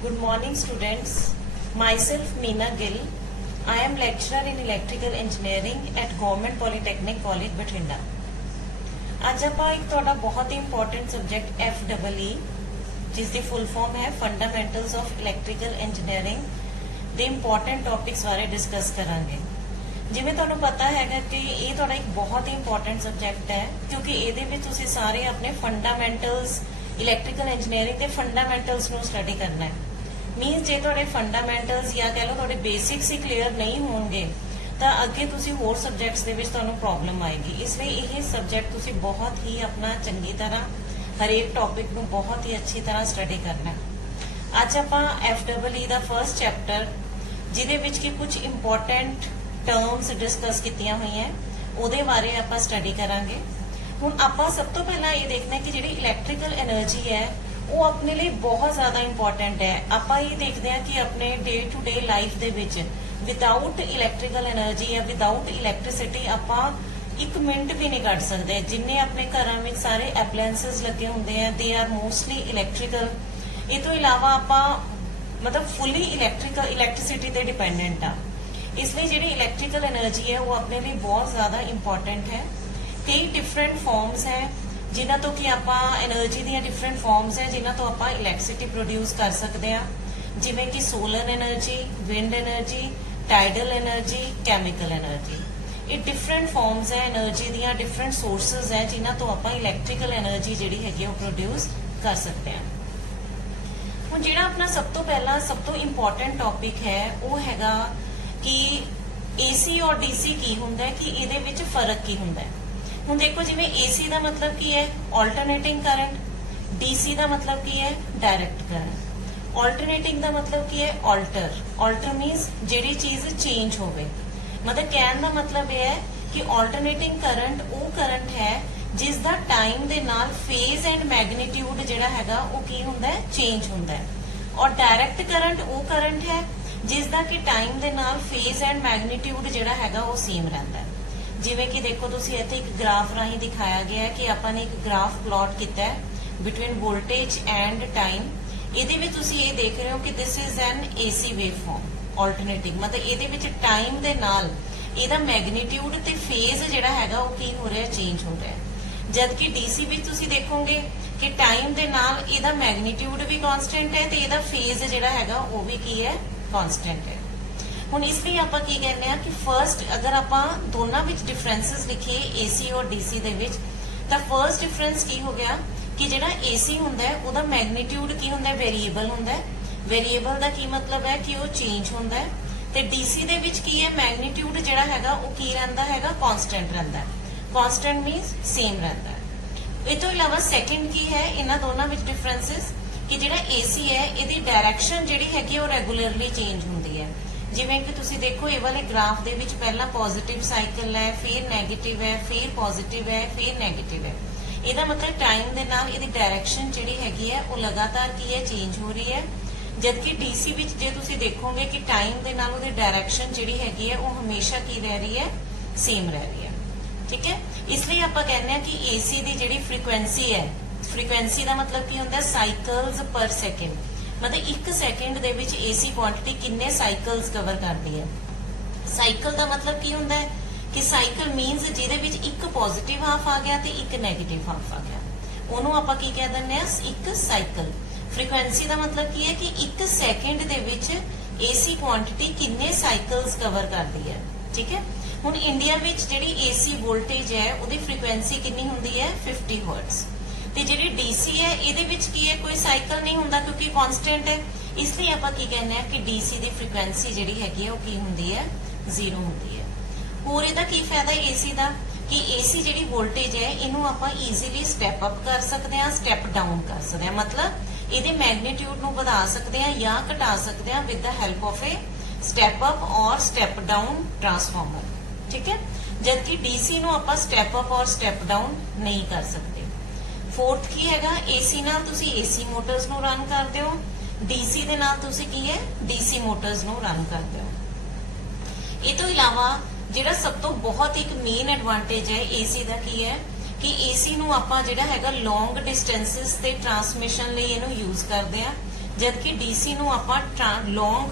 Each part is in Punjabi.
Good morning, students. Myself, Meena Gill. I am lecturer in electrical engineering at Government Polytechnic College, Bathinda. ਅੱਜ ਆਪਾਂ ਇੱਕ ਤੁਹਾਡਾ ਬਹੁਤ ਹੀ ਇੰਪੋਰਟੈਂਟ ਸਬਜੈਕਟ FEE ਜਿਸ ਦੀ ਫੁੱਲ ਫਾਰਮ ਹੈ ਫੰਡਾਮੈਂਟਲਸ ਆਫ ਇਲੈਕਟ੍ਰੀਕਲ ਇੰਜੀਨੀਅਰਿੰਗ ਦੇ ਇੰਪੋਰਟੈਂਟ ਟੌਪਿਕਸ ਬਾਰੇ ਡਿਸਕਸ ਕਰਾਂਗੇ। ਜਿਵੇਂ ਤੁਹਾਨੂੰ ਪਤਾ ਹੈਗਾ ਕਿ ਇਹ ਤੁਹਾਡਾ ਇੱਕ ਬਹੁਤ ਹੀ ਇੰਪੋਰਟੈਂਟ ਸਬਜੈਕਟ ਹੈ ਕਿਉਂਕਿ ਇਹਦੇ ਵਿੱਚ ਤੁਸੀਂ ਸਾਰੇ ਆਪਣੇ ਫੰਡਾਮੈਂਟਲਸ ਇਲੈਕਟ੍ਰੀਕਲ ਇੰਜੀਨੀਅਰਿੰਗ ਦੇ ਫੰਡਾਮੈਂਟਲਸ ਨੂੰ ਸਟੱਡੀ ਕਰਨਾ ਹੈ। ਮੀਨਸ ਜੇ ਤੁਹਾਡੇ ਫੰਡਾਮੈਂਟਲਸ ਜਾਂ ਕਹਿ ਲਓ ਤੁਹਾਡੇ ਬੇਸਿਕਸ ਹੀ ਕਲੀਅਰ ਨਹੀਂ ਹੋਣਗੇ ਤਾਂ ਅੱਗੇ ਤੁਸੀਂ ਹੋਰ ਸਬਜੈਕਟਸ ਦੇ ਵਿੱਚ ਤੁਹਾਨੂੰ ਪ੍ਰੋਬਲਮ ਆਏਗੀ। ਇਸ ਲਈ ਇਹ ਸਬਜੈਕਟ ਤੁਸੀਂ ਬਹੁਤ ਹੀ ਆਪਣਾ ਚੰਗੀ ਤਰ੍ਹਾਂ ਹਰੇਕ ਟੌਪਿਕ ਨੂੰ ਬਹੁਤ ਹੀ ਅੱਛੀ ਤਰ੍ਹਾਂ ਸਟੱਡੀ ਕਰਨਾ ਹੈ। ਅੱਜ ਆਪਾਂ FEE ਦਾ ਫਰਸਟ ਚੈਪਟਰ ਜਿਹਦੇ ਵਿੱਚ ਕਿ ਕੁਝ ਇੰਪੋਰਟੈਂਟ ਟਰਮਸ ਡਿਸਕਸ ਕੀਤੀਆਂ ਹੋਈਆਂ ਉਹਦੇ ਬਾਰੇ ਆਪਾਂ ਸਟੱਡੀ ਕਰਾਂਗੇ। ਹੁਣ ਆਪਾਂ ਸਭ ਤੋਂ ਪਹਿਲਾਂ ਇਹ ਦੇਖਣਾ ਕਿ ਜਿਹੜੀ ਇਲੈਕਟ੍ਰੀਕਲ એનર્ਜੀ ਹੈ ਉਹ ਆਪਣੇ ਲਈ ਬਹੁਤ ਜ਼ਿਆਦਾ ਇੰਪੋਰਟੈਂਟ ਹੈ। ਆਪਾਂ ਇਹ ਦੇਖਦੇ ਹਾਂ ਕਿ ਆਪਣੇ ਡੇ ਟੂ ਡੇ ਲਾਈਫ ਦੇ ਵਿੱਚ ਵਿਦਆਊਟ ਇਲੈਕਟ੍ਰੀਕਲ એનર્ਜੀ ਜਾਂ ਵਿਦਆਊਟ ਇਲੈਕਟ੍ਰਿਸਿਟੀ ਆਪਾਂ ਇੱਕ ਮਿੰਟ ਵੀ ਨਹੀਂ ਕੱਢ ਸਕਦੇ। ਜਿੰਨੇ ਆਪਣੇ ਘਰਾਂ ਵਿੱਚ ਸਾਰੇ ਐਪਲਾਇੰਸਸ ਲੱਗੇ ਹੁੰਦੇ ਆ ਦੇ ਆਰ ਮੋਸਟਲੀ ਇਲੈਕਟ੍ਰੀਕਲ। ਇਹ ਤੋਂ ਇਲਾਵਾ ਆਪਾਂ ਮਤਲਬ ਫੁੱਲੀ ਇਲੈਕਟ੍ਰਿਸਿਟੀ ਤੇ ਡਿਪੈਂਡੈਂਟ ਆ। ਇਸ ਲਈ ਜਿਹੜੀ ਇਲੈਕਟ੍ਰੀਕਲ એનર્ਜੀ ਹੈ ਉਹ ਆਪਣੇ ਲਈ ਬਹੁਤ ਜ਼ਿਆਦਾ ਇੰਪੋਰਟੈਂਟ ਹੈ। ਕਈ ਡਿਫਰੈਂਟ ਫਾਰਮਸ ਹੈ ਜਿਨ੍ਹਾਂ ਤੋਂ ਕਿ ਆਪਾਂ એનર્ਜੀ ਦੀਆਂ ਡਿਫਰੈਂਟ ਫਾਰਮਸ ਹੈ ਜਿਨ੍ਹਾਂ ਤੋਂ ਆਪਾਂ ਇਲੈਕਟ੍ਰਿਸਿਟੀ ਪ੍ਰੋਡਿਊਸ ਕਰ ਸਕਦੇ ਆ, ਜਿਵੇਂ ਕਿ solar energy, wind energy, tidal energy, chemical energy. ਇਹ ਡਿਫਰੈਂਟ ਫਾਰਮਸ ਹੈ એનર્ਜੀ ਦੀਆਂ, ਡਿਫਰੈਂਟ ਸੋਰਸਸ ਹੈ ਜਿਨ੍ਹਾਂ ਤੋਂ ਆਪਾਂ ਇਲੈਕਟ੍ਰੀਕਲ એનર્ਜੀ ਜਿਹੜੀ ਹੈਗੀ ਉਹ ਪ੍ਰੋਡਿਊਸ ਕਰ ਸਕਦੇ ਆ। ਹੁਣ ਜਿਹੜਾ ਆਪਣਾ ਸਭ ਤੋਂ ਪਹਿਲਾ ਸਭ ਤੋਂ ਇੰਪੋਰਟੈਂਟ ਟੌਪਿਕ ਹੈ ਉਹ ਹੈਗਾ ਕਿ AC ਔਰ DC ਕੀ ਹੁੰਦਾ ਹੈ, ਕਿ ਇਹਦੇ ਵਿੱਚ ਫਰਕ ਕੀ ਹੁੰਦਾ ਹੈ। ਹੁਣ ਦੇਖੋ ਜਿਵੇਂ AC ਦਾ ਮਤਲਬ ਕੀ ਹੈ ਆਲਟਰਨੇਟਿੰਗ ਕਰੰਟ, DC ਦਾ ਮਤਲਬ ਕੀ ਹੈ ਡਾਇਰੈਕਟ ਕਰੰਟ। ਆਲਟਰਨੇਟਿੰਗ ਦਾ ਮਤਲਬ ਕੀ ਹੈ ਆਲਟਰ ਮੀਨਸ ਜਿਹੜੀ ਚੀਜ਼ ਚੇਂਜ ਹੋਵੇ। ਮਤਲਬ ਕਹਿਣ ਦਾ ਮਤਲਬ ਇਹ ਹੈ ਕਿ ਆਲਟਰਨੇਟਿੰਗ ਕਰੰਟ ਉਹ ਕਰੰਟ ਹੈ ਜਿਸ ਦਾ ਟਾਈਮ ਦੇ ਨਾਲ ਫੇਜ਼ ਐਂਡ ਮੈਗਨੀਟਿਊਡ ਜਿਹੜਾ ਹੈਗਾ ਉਹ ਕੀ ਹੁੰਦਾ ਹੈ ਚੇਂਜ ਹੁੰਦਾ ਹੈ। ਔਰ ਡਾਇਰੈਕਟ ਕਰੰਟ ਉਹ ਕਰੰਟ ਹੈ ਜਿਸ ਦਾ ਕਿ ਟਾਈਮ ਦੇ ਨਾਲ ਫੇਜ਼ ਐਂਡ ਮੈਗਨੀਟਿਊਡ ਜਿਹੜਾ ਹੈਗਾ ਉਹ ਸੇਮ ਰਹਿੰਦਾ ਹੈ। ਜਿਵੇਂ ਕਿ ਦੇਖੋ ਤੁਸੀਂ ਇੱਥੇ ਇੱਕ ਗ੍ਰਾਫ ਰਾਹੀਂ ਦਿਖਾਇਆ ਗਿਆ ਹੈ ਕਿ ਆਪਾਂ ਨੇ ਇੱਕ ਗ੍ਰਾਫ ਪਲਾਟ ਕੀਤਾ ਹੈ ਬਿਟਵੀਨ ਵੋਲਟੇਜ ਐਂਡ ਟਾਈਮ। ਇਹਦੇ ਵਿੱਚ ਤੁਸੀਂ ਇਹ ਦੇਖ ਰਹੇ ਹੋ ਕਿ this is an AC wave form alternating. ਮਤਲਬ ਇਹਦੇ ਵਿੱਚ ਟਾਈਮ ਦੇ ਨਾਲ ਇਹਦਾ ਮੈਗਨੀਟਿਊਡ ਤੇ ਫੇਜ਼ ਜਿਹੜਾ ਹੈਗਾ ਉਹ ਕੀ ਹੋ ਰਿਹਾ ਚੇਂਜ ਹੋ ਰਿਹਾ। ਜਦ ਕਿ DC ਵਿੱਚ ਤੁਸੀਂ ਦੇਖੋਗੇ ਕਿ ਟਾਈਮ ਦੇ ਨਾਲ ਇਹਦਾ ਮੈਗਨੀਟਿਊਡ ਵੀ ਕਾਂਸਟੈਂਟ ਹੈ ਤੇ ਇਹਦਾ ਫੇਜ਼ ਜਿਹੜਾ ਹੈਗਾ ਉਹ ਵੀ ਕੀ ਹੈ ਕਾਂਸਟੈਂਟ ਹੈ। ਹੁਣ ਇਸ ਲਈ ਆਪਾਂ ਕੀ ਕਹਿੰਦੇ ਆ ਕਿ ਫਰਸਟ ਅਗਰ ਆਪਾਂ ਦੋਨਾਂ ਵਿੱਚ ਡਿਫਰੈਂਸਸ ਲਿਖੀਏ AC ਔਰ DC ਦੇ ਵਿੱਚ ਤਾਂ ਫਰਸਟ ਡਿਫਰੈਂਸ ਕੀ ਹੋ ਗਿਆ ਕਿ ਜਿਹੜਾ AC ਹੁੰਦਾ ਹੈ ਉਹਦਾ ਮੈਗਨੀਟਿਊਡ ਕੀ ਹੁੰਦਾ ਹੈ ਵੇਰੀਏਬਲ ਹੁੰਦਾ ਹੈ। ਵੇਰੀਏਬਲ ਦਾ ਕੀ ਮਤਲਬ ਹੈ ਕਿ ਉਹ ਚੇਂਜ ਹੁੰਦਾ ਹੈ। ਤੇ DC ਦੇ ਵਿੱਚ ਕੀ ਹੈ ਮੈਗਨੀਟਿਊਡ ਜਿਹੜਾ ਹੈਗਾ ਉਹ ਕੀ ਰਹਿੰਦਾ ਹੈਗਾ ਕਾਂਸਟੈਂਟ ਰਹਿੰਦਾ ਹੈ। ਕਾਂਸਟੈਂਟ ਮੀਨਸ ਸੇਮ ਰਹਿੰਦਾ ਹੈ। ਇਹ ਤੋਂ ਇਲਾਵਾ ਸੈਕੰਡ ਕੀ ਹੈ ਇਹਨਾਂ ਦੋਨਾਂ ਵਿੱਚ ਡਿਫਰੈਂਸਸ ਕਿ ਜਿਹੜਾ AC ਹੈ ਇਹਦੀ ਡਾਇਰੈਕਸ਼ਨ ਜਿਹੜੀ ਹੈਗੀ ਉਹ ਰੈਗੂਲਰਲੀ ਚੇਂਜ ਹੁੰਦੀ ਹੈ। ਜਿਵੇਂ ਕਿ ਤੁਸੀਂ ਦੇਖੋ ਇਹ ਵਾਲੇ ਗ੍ਰਾਫ ਦੇ ਵਿੱਚ ਪਹਿਲਾਂ ਪੋਜ਼ਿਟਿਵ ਸਾਈਕਲ ਹੈ, ਫਿਰ ਨੈਗੇਟਿਵ ਹੈ, ਫਿਰ ਪੋਜ਼ਿਟਿਵ ਹੈ, ਫਿਰ ਨੈਗੇਟਿਵ ਹੈ। ਇਹਦਾ ਮਤਲਬ ਟਾਈਮ ਦੇ ਨਾਲ ਇਹਦੀ ਡਾਇਰੈਕਸ਼ਨ ਜਿਹੜੀ ਹੈਗੀ ਹੈ ਉਹ ਲਗਾਤਾਰ ਕੀ ਹੈ ਚੇਂਜ ਹੋ ਰਹੀ ਹੈ। ਜਦਕਿ DC ਵਿੱਚ ਜੇ ਤੁਸੀਂ ਦੇਖੋਗੇ ਕਿ ਟਾਈਮ ਦੇ ਨਾਲ ਉਹਦੀ ਡਾਇਰੈਕਸ਼ਨ ਜਿਹੜੀ ਹੈਗੀ ਹੈ ਉਹ ਹਮੇਸ਼ਾ ਕੀ ਰਹਿ ਰਹੀ ਹੈ ਸੇਮ ਰਹਿ ਰਹੀ ਹੈ। ਠੀਕ ਹੈ, ਇਸ ਲਈ ਆਪਾਂ ਕਹਿੰਦੇ ਆ ਕਿ AC ਦੀ ਜਿਹੜੀ ਫ੍ਰੀਕੁਐਂਸੀ ਹੈ, ਫ੍ਰੀਕੁਐਂਸੀ ਦਾ ਮਤਲਬ ਕੀ ਹੁੰਦਾ ਸਾਈਕਲਸ ਪਰ ਸੈਕਿੰਡ। ਮਤਲਬ 1 ਸੈਕਿੰਡ ਦੇ ਵਿੱਚ AC ਕੁਆਂਟੀਟੀ ਕਿੰਨੇ ਸਾਈਕਲਸ ਕਵਰ ਕਰਦੀ ਹੈ। ਸਾਈਕਲ ਦਾ ਮਤਲਬ ਕੀ ਹੁੰਦਾ ਹੈ ਕਿ ਸਾਈਕਲ ਮੀਨਸ ਜਿਹਦੇ ਵਿੱਚ ਇੱਕ ਪੋਜ਼ਿਟਿਵ ਹਾਫ ਆ ਗਿਆ ਤੇ ਇੱਕ ਨੈਗੇਟਿਵ ਹਾਫ ਆ ਗਿਆ, ਉਹਨੂੰ ਆਪਾਂ ਕੀ ਕਹਿ ਦਿੰਦੇ ਆ ਇੱਕ ਸਾਈਕਲ। ਫ੍ਰੀਕੁਐਂਸੀ ਦਾ ਮਤਲਬ ਕੀ ਹੈ ਕਿ 1 ਸੈਕਿੰਡ ਦੇ ਵਿੱਚ AC ਕੁਆਂਟੀਟੀ ਕਿੰਨੇ ਸਾਈਕਲਸ ਕਵਰ ਕਰਦੀ ਹੈ। ਠੀਕ ਹੈ, ਹੁਣ ਇੰਡੀਆ ਵਿੱਚ ਜਿਹੜੀ AC ਵੋਲਟੇਜ ਹੈ ਉਹਦੀ ਫ੍ਰੀਕੁਐਂਸੀ ਕਿੰਨੀ ਹੁੰਦੀ ਹੈ 50 ਹਰਟਜ਼। ਤੇ ਜਿਹੜੀ DC ਹੈ ਇਹਦੇ ਵਿੱਚ ਕੀ ਹੈ ਕੋਈ ਸਾਈਕਲ ਨਹੀਂ ਹੁੰਦਾ ਕਿਉਂਕਿ ਕਾਂਸਟੈਂਟ ਹੈ। ਇਸ ਲਈ ਆਪਾਂ ਕੀ ਕਹਿੰਦੇ ਆ ਕਿ DC ਦੀ ਫ੍ਰੀਕੁਐਂਸੀ ਜਿਹੜੀ ਹੈਗੀ ਹੈ ਉਹ ਕੀ ਹੁੰਦੀ ਹੈ 0 ਹੁੰਦੀ ਹੈ। ਹੋਰ ਇਹਦਾ ਕੀ ਫਾਇਦਾ AC ਦਾ ਕਿ AC ਜਿਹੜੀ ਵੋਲਟੇਜ ਹੈ ਇਹਨੂੰ ਆਪਾਂ ਈਜ਼ੀਲੀ ਸਟੈਪ ਅਪ ਕਰ ਸਕਦੇ ਹਾਂ, ਸਟੈਪ ਡਾਊਨ ਕਰ ਸਕਦੇ ਹਾਂ। ਮਤਲਬ ਇਹਦੇ ਮੈਗਨੀਟਿਊਡ ਨੂੰ ਵਧਾ ਸਕਦੇ ਹਾਂ ਜਾਂ ਘਟਾ ਸਕਦੇ ਹਾਂ with the help of A step up ਔਰ ਸਟੈਪ ਡਾਊਨ ਟਰਾਂਸਫਾਰਮਰ। ਠੀਕ ਹੈ, ਜਦਕਿ DC ਨੂੰ ਆਪਾਂ ਸਟੈਪ ਅਪ ਔਰ ਸਟੈਪ ਡਾਊਨ ਨਹੀਂ ਕਰ ਸਕਦੇ। ਫੋਰਥ ਕੀ ਹੈਗਾ AC ਨਾਲ ਤੁਸੀਂ AC ਮੋਟਰਸ ਨੂੰ ਰਨ ਕਰਦੇ ਹੋ, DC ਦੇ ਨਾਲ ਤੁਸੀਂ ਕੀ ਹੈ DC ਮੋਟਰਸ ਨੂੰ ਰਨ ਕਰਦੇ ਹੋ। ਇਹ ਤੋਂ ਇਲਾਵਾ ਜਿਹੜਾ ਸਭ ਤੋਂ ਬਹੁਤ ਇੱਕ ਮੇਨ ਐਡਵਾਂਟੇਜ ਹੈ AC ਦਾ ਕੀ ਹੈ कि AC ਨੂੰ ਆਪਾਂ ਜਿਹੜਾ ਹੈਗਾ ਲੌਂਗ ਡਿਸਟੈਂਸਸ ਤੇ ਟਰਾਂਸਮਿਸ਼ਨ ਲਈ ਇਹਨੂੰ ਯੂਜ਼ ਕਰਦੇ ਆ। जबकि DC ਨੂੰ ਆਪਾਂ ਲੌਂਗ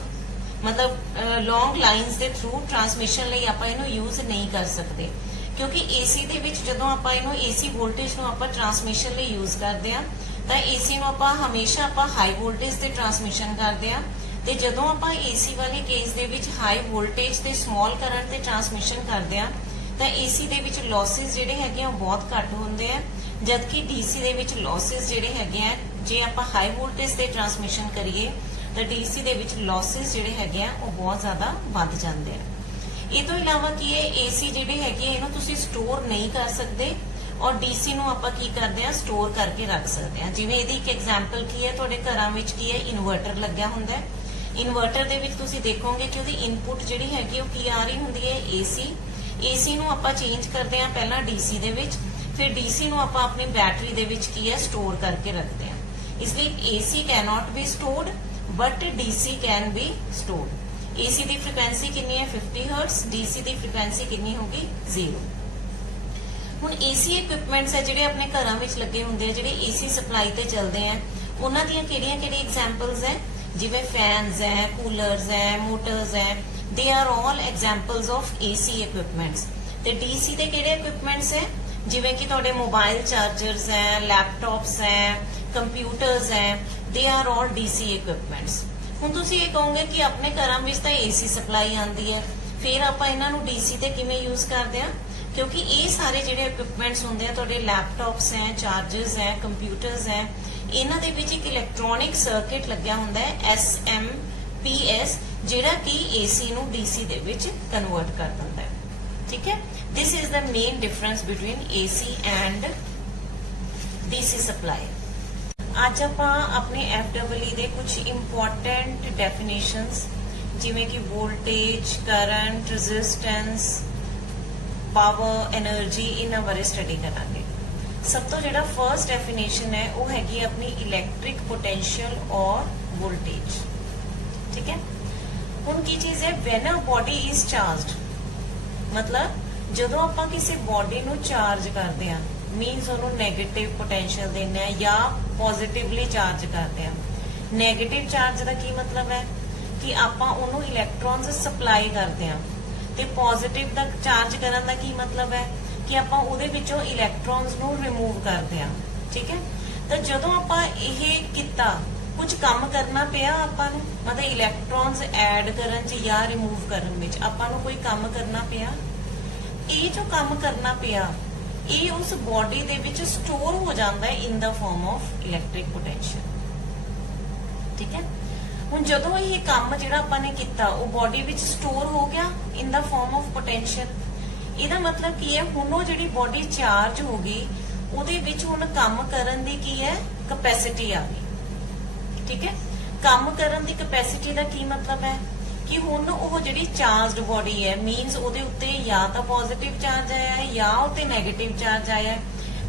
मतलब ਲੌਂਗ ਲਾਈਨਸ ਦੇ ਥਰੂ ਟਰਾਂਸਮਿਸ਼ਨ ਲਈ ਆਪਾਂ ਇਹਨੂੰ ਯੂਜ਼ ਨਹੀਂ ਕਰ ਸਕਦੇ, ਕਿਉਂਕਿ AC ਦੇ ਵਿੱਚ ਜਦੋਂ ਆਪਾਂ ਇਹਨੂੰ AC ਵੋਲਟੇਜ ਨੂੰ ਆਪਾਂ ਟਰਾਂਸਮਿਸ਼ਨ ਲਈ ਯੂਜ਼ ਕਰਦੇ ਆ ਤਾਂ AC ਨੂੰ ਆਪਾਂ ਹਮੇਸ਼ਾ ਆਪਾਂ ਹਾਈ ਵੋਲਟੇਜ ਤੇ ਟਰਾਂਸਮਿਸ਼ਨ ਕਰਦੇ ਆ, ਤੇ ਜਦੋਂ ਆਪਾਂ AC ਵਾਲੇ ਕੇਸ ਦੇ ਵਿੱਚ ਹਾਈ ਵੋਲਟੇਜ ਤੇ ਸਮਾਲ ਕਰੰਟ ਤੇ ਟਰਾਂਸਮਿਸ਼ਨ ਕਰਦੇ ਆ ਤਾਂ AC ਦੇ ਵਿੱਚ ਲਾਸਸ ਜਿਹੜੇ ਹੈਗੇ ਆ ਬਹੁਤ ਘੱਟ ਹੁੰਦੇ ਆ, ਜਦਕਿ DC ਦੇ ਵਿੱਚ ਲਾਸਸ ਜਿਹੜੇ ਹੈਗੇ ਆ ਜੇ ਆਪਾਂ ਹਾਈ ਵੋਲਟੇਜ ਤੇ ਟਰਾਂਸਮਿਸ਼ਨ ਕਰੀਏ ਤਾਂ DC ਦੇ ਵਿੱਚ ਲਾਸਸ ਜਿਹੜੇ ਹੈਗੇ ਆ ਉਹ ਬਹੁਤ ਜ਼ਿਆਦਾ ਵੱਧ ਜਾਂਦੇ ਆ। ਇਹ ਤੋਂ ਇਲਾਵਾ ਕੀ ਹੈ, AC ਜਿਹੜੇ ਹੈਗੇ ਇਹਨੂੰ ਤੁਸੀਂ ਸਟੋਰ ਨਹੀਂ ਕਰ ਸਕਦੇ ਔਰ DC ਨੂੰ ਆਪਾਂ ਕੀ ਕਰਦੇ ਆ ਸਟੋਰ ਕਰਕੇ ਰੱਖ ਸਕਦੇ ਆ। ਜਿਵੇਂ ਇਹਦੀ ਇੱਕ ਐਗਜ਼ਾਮਪਲ ਕੀ ਹੈ, ਤੁਹਾਡੇ ਘਰਾਂ ਵਿੱਚ ਕੀ ਹੈ ਇਨਵਰਟਰ ਲੱਗਿਆ ਹੁੰਦਾ ਹੈ। ਇਨਵਰਟਰ ਦੇ ਵਿੱਚ ਤੁਸੀਂ ਦੇਖੋਗੇ ਕਿ ਉਹਦੀ ਇਨਪੁਟ ਜਿਹੜੀ ਹੈਗੀ ਉਹ ਕੀ ਆ ਰਹੀ ਹੁੰਦੀ ਹੈ AC ਨੂੰ ਆਪਾਂ ਚੇਂਜ ਕਰਦੇ ਆ ਪਹਿਲਾਂ DC ਦੇ ਵਿੱਚ, ਫਿਰ DC ਨੂੰ ਆਪਾਂ ਆਪਣੀ ਬੈਟਰੀ ਦੇ ਵਿੱਚ ਕੀ ਹੈ ਸਟੋਰ ਕਰਕੇ ਰੱਖਦੇ ਆ। ਇਸ ਲਈ AC cannot be stored but DC can be stored। AC the frequency ਕਿੰਨੀ ਹੈ 50 ਹਰਟਜ਼, DC ਦੀ ਫ੍ਰੀਕੁਐਂਸੀ ਕਿੰਨੀ ਹੋਗੀ 0। ਹੁਣ AC ਇਕਵਿਪਮੈਂਟਸ ਹੈ ਜਿਹੜੇ ਆਪਣੇ ਘਰਾਂ ਵਿੱਚ ਲੱਗੇ ਹੁੰਦੇ ਆ, ਜਿਹੜੇ AC ਸਪਲਾਈ ਤੇ ਚੱਲਦੇ ਆ, ਉਹਨਾਂ ਦੀਆਂ ਕਿਹੜੀਆਂ ਐਗਜ਼ਾਮਪਲਸ ਹੈ, ਜਿਵੇਂ ਫੈਨਸ ਹੈ, ਕੂਲਰਸ ਹੈ, ਮੋਟਰਸ ਹੈ, they are all examples of AC equipments. ਤੇ DC ਦੇ ਕਿਹੜੇ ਇਕਵਿਪਮੈਂਟਸ ਹੈ, ਜਿਵੇਂ ਕਿ ਤੁਹਾਡੇ ਮੋਬਾਈਲ ਚਾਰਜਰਸ ਹੈ, ਲੈਪਟਾਪਸ ਹੈ, ਕੰਪਿਊਟਰਸ ਹੈ, they are all DC equipments. ਹੁਣ ਤੁਸੀਂ ਇਹ ਕਹੋਗੇ ਕਿ ਆਪਣੇ ਘਰਾਂ ਵਿੱਚ ਤਾਂ AC ਸਪਲਾਈ ਆਉਂਦੀ ਹੈ, ਫਿਰ ਆਪਾਂ ਇਹਨਾਂ ਨੂੰ DC ਤੇ ਕਿਵੇਂ ਯੂਜ਼ ਕਰਦੇ ਆ, ਕਿਉਂਕਿ ਇਹ ਸਾਰੇ ਜਿਹੜੇ ਇਕਵਿਪਮੈਂਟਸ ਹੁੰਦੇ ਆ ਤੁਹਾਡੇ ਲੈਪਟਾਪਸ ਹੈ, ਚਾਰਜਰਸ ਹੈ, ਕੰਪਿਊਟਰਸ ਹੈ, ਇਹਨਾਂ ਦੇ ਵਿੱਚ ਇੱਕ ਇਲੈਕਟ੍ਰੋਨਿਕ ਸਰਕਟ ਲੱਗਿਆ ਹੁੰਦਾ ਹੈ SMPS, ਜਿਹੜਾ ਕਿ AC ਨੂੰ DC ਦੇ ਵਿੱਚ ਕਨਵਰਟ ਕਰ ਦਿੰਦਾ ਹੈ। ਠੀਕ ਹੈ, this is the main difference between AC and DC supply। ਅੱਜ ਆਪਾਂ ਆਪਣੇ FEE ਦੇ ਕੁਝ ਇੰਪੋਰਟੈਂਟ ਡੈਫੀਨੇਸ਼ਨਸ ਜਿਵੇਂ ਕਿ voltage, current, resistance, power, energy, ਇਹਨਾਂ ਬਾਰੇ ਸਟੱਡੀ ਕਰਾਂਗੇ। ਸਭ ਤੋਂ ਜਿਹੜਾ ਫਰਸਟ ਡੈਫੀਨੇਸ਼ਨ ਹੈ ਉਹ ਹੈਗੀ ਆਪਣੀ ਇਲੈਕਟ੍ਰਿਕ ਪੋਟੈਂਸ਼ੀਅਲ ਔਰ ਵੋਲਟੇਜ। ਠੀਕ ਹੈ, ਹੁਣ ਕੀ ਚੀਜ਼ ਹੈ, when a body is charged, ਮਤਲਬ ਜਦੋਂ ਆਪਾਂ ਕਿਸੇ ਬੋਡੀ ਨੂੰ ਚਾਰਜ ਕਰਦੇ ਆ ਮੀਨਸ ਉਹਨੂੰ ਨੈਗੇਟਿਵ ਪੋਟੈਂਸ਼ੀਅਲ ਦਿੰਦੇ ਆ ਜਾਂ ਪੋਜ਼ਿਟਿਵਲੀ ਚਾਰਜ ਕਰਦੇ ਆ। ਨੈਗੇਟਿਵ ਚਾਰਜ ਦਾ ਕੀ ਮਤਲਬ ਹੈ ਕਿ ਆਪਾਂ ਉਹਨੂੰ ਇਲੈਕਟ੍ਰੋਨਸ ਸਪਲਾਈ ਕਰਦੇ ਆ, ਤੇ ਪੋਜ਼ਿਟਿਵ ਦਾ ਚਾਰਜ ਕਰਨ ਦਾ ਕੀ ਮਤਲਬ ਹੈ ਕਿ ਆਪਾਂ ਉਹਦੇ ਵਿੱਚੋਂ ਇਲੈਕਟ੍ਰੋਨਸ ਨੂੰ ਰਿਮੂਵ ਕਰਦੇ ਆ। ਠੀਕ ਹੈ, ਤਾਂ ਜਦੋਂ ਆਪਾਂ ਇਹ ਕੀਤਾ ਕੁਝ ਕੰਮ ਕਰਨਾ ਪਿਆ ਆਪਾਂ ਨੂੰ, ਮਤਲਬ ਇਲੈਕਟ੍ਰੋਨਸ ਐਡ ਕਰਨ ਚ ਜਾਂ ਰਿਮੂਵ ਕਰਨ ਵਿੱਚ ਆਪਾਂ ਨੂੰ ਕੋਈ ਕੰਮ ਕਰਨਾ ਪਿਆ, ਇਹ ਜੋ ਕੰਮ ਕਰਨਾ ਪਿਆ ਇਹ ਉਸ ਬੋਡੀ ਦੇ ਵਿੱਚ ਸਟੋਰ ਹੋ ਜਾਂਦਾ ਹੈ ਇਨ ਦਾ ਫਾਰਮ ਆਫ ਇਲੈਕਟ੍ਰਿਕ ਪੋਟੈਂਸ਼ੀਅਲ। ਠੀਕ ਹੈ, ਹੁਣ ਜਦੋਂ ਇਹ ਕੰਮ ਜਿਹੜਾ ਆਪਾਂ ਨੇ ਕੀਤਾ ਉਹ ਬੋਡੀ ਵਿੱਚ ਸਟੋਰ ਹੋ ਗਿਆ ਇਨ ਦਾ ਫਾਰਮ ਆਫ ਪੋਟੈਂਸ਼ੀਅਲ, ਇਹਦਾ ਮਤਲਬ ਕੀ ਹੈ, ਹੁਣ ਉਹ ਜਿਹੜੀ ਬੋਡੀ ਚਾਰਜ ਹੋ ਗਈ ਉਹਦੇ ਵਿੱਚ ਹੁਣ ਕੰਮ ਕਰਨ ਦੀ ਕੀ ਹੈ ਕੈਪੈਸਿਟੀ ਆ ਗਈ। ਠੀਕ ਹੈ, ਕੰਮ ਕਰਨ ਦੀ ਕੈਪੈਸਿਟੀ ਦਾ ਕੀ ਮਤਲਬ ਹੈ ਕਿ ਹੁਣ ਉਹ ਜਿਹੜੀ ਚਾਰਜਡ ਬੋਡੀ ਹੈ ਮੀਨਸ ਉਹਦੇ ਉੱਤੇ ਜਾਂ ਤਾਂ ਪੋਜ਼ਿਟਿਵ ਚਾਰਜ ਆਇਆ ਹੈ ਜਾਂ ਉੱਤੇ ਨੈਗੇਟਿਵ ਚਾਰਜ ਆਇਆ ਹੈ,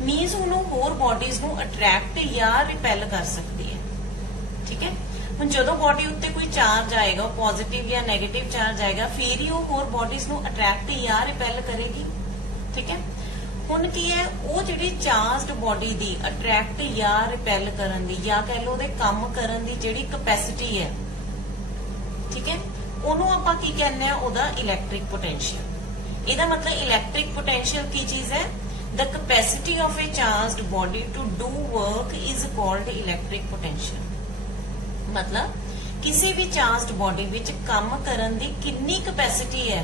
ਮੀਨਸ ਹੁਣ ਉਹ ਹੋਰ ਬੋਡੀਜ਼ ਨੂੰ ਅਟਰੈਕਟ ਜਾਂ ਰਿਪੈਲ ਕਰ ਸਕਦੀ ਹੈ। ਠੀਕ ਹੈ, ਹੁਣ ਜਦੋਂ ਬੋਡੀ ਉੱਤੇ ਕੋਈ ਚਾਰਜ ਆਏਗਾ ਪੋਜ਼ਿਟਿਵ ਜਾਂ ਨੈਗੇਟਿਵ ਚਾਰਜ ਆਏਗਾ ਫਿਰ ਹੀ ਉਹ ਹੋਰ ਬੋਡੀਜ਼ ਨੂੰ ਅਟਰੈਕਟ ਜਾਂ ਰਿਪੈਲ ਕਰੇਗੀ। ਠੀਕ ਹੈ, ਹੁਣ ਕੀ ਹੈ, ਉਹ ਜਿਹੜੀ ਚਾਰਜਡ ਬੋਡੀ ਦੀ ਅਟਰੈਕਟ ਜਾਂ ਰਿਪੈਲ ਕਰਨ ਦੀ ਜਾਂ ਕਹਿ ਲਓ ਉਹਦੇ ਕੰਮ ਕਰਨ ਦੀ ਜਿਹੜੀ ਕੈਪੈਸਿਟੀ ਹੈ, ਠੀਕ ਹੈ, ਉਹਨੂੰ ਆਪਾਂ ਕੀ ਕਹਿੰਦੇ ਆ, ਉਹਦਾ ਇਲੈਕਟ੍ਰਿਕ ਪੋਟੈਂਸ਼ੀਅਲ। ਇਹਦਾ ਮਤਲਬ ਇਲੈਕਟ੍ਰਿਕ ਪੋਟੈਂਸ਼ੀਅਲ ਕੀ ਚੀਜ਼ ਹੈ, the capacity of a charged body to do work is called electric potential। ਮਤਲਬ ਕਿਸੇ ਵੀ ਚਾਰਜਡ ਬੋਡੀ ਵਿੱਚ ਕੰਮ ਕਰਨ ਦੀ ਕਿੰਨੀ ਕੈਪੈਸਿਟੀ ਹੈ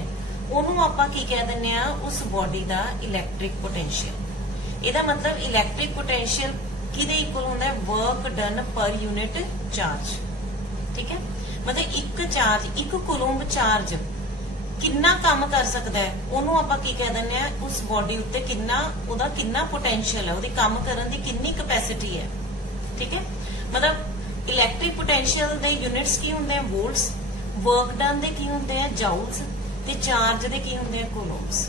ਉਹਨੂੰ ਆਪਾਂ ਕੀ ਕਹਿ ਦਿੰਦੇ ਆ, ਉਸ ਬੋਡੀ ਦਾ ਇਲੈਕਟ੍ਰਿਕ ਪੋਟੈਂਸ਼ੀਅਲ। ਇਹਦਾ ਮਤਲਬ ਇਲੈਕਟ੍ਰਿਕ ਪੋਟੈਂਸ਼ੀਅਲ ਕਿਹਦੇ ਇਕੁਅਲ ਹੁੰਦਾ ਹੈ, ਵਰਕ ਡਨ ਪਰ ਯੂਨਿਟ ਚਾਰਜ। ਠੀਕ ਹੈ, ਮਤਲਬ ਇੱਕ ਚਾਰਜ, ਇੱਕ ਕੂਲੰਬ ਚਾਰਜ ਕਿੰਨਾ ਕੰਮ ਕਰ ਸਕਦਾ ਹੈ ਉਹਨੂੰ ਆਪਾਂ ਕੀ ਕਹਿ ਦਿੰਦੇ ਆ, ਉਸ ਬੋਡੀ ਉੱਤੇ ਉਹਦਾ ਕਿੰਨਾ ਪੋਟੈਂਸ਼ੀਅਲ ਹੈ, ਉਹਦੀ ਕੰਮ ਕਰਨ ਦੀ ਕਿੰਨੀ ਕੈਪੈਸਿਟੀ ਹੈ। ਠੀਕ ਹੈ, ਮਤਲਬ ਇਲੈਕਟ੍ਰਿਕ ਪੋਟੈਂਸ਼ੀਅਲ ਦੇ ਯੂਨਿਟਸ ਕੀ ਹੁੰਦੇ ਆ, ਵੋਲਟਸ, ਵਰਕ ਡਨ ਦੇ ਕੀ ਹੁੰਦੇ ਆ, ਜਾਊਲਸ, ਤੇ ਚਾਰਜ ਦੇ ਕੀ ਹੁੰਦੇ ਆ, ਕੂਲੰਬਸ।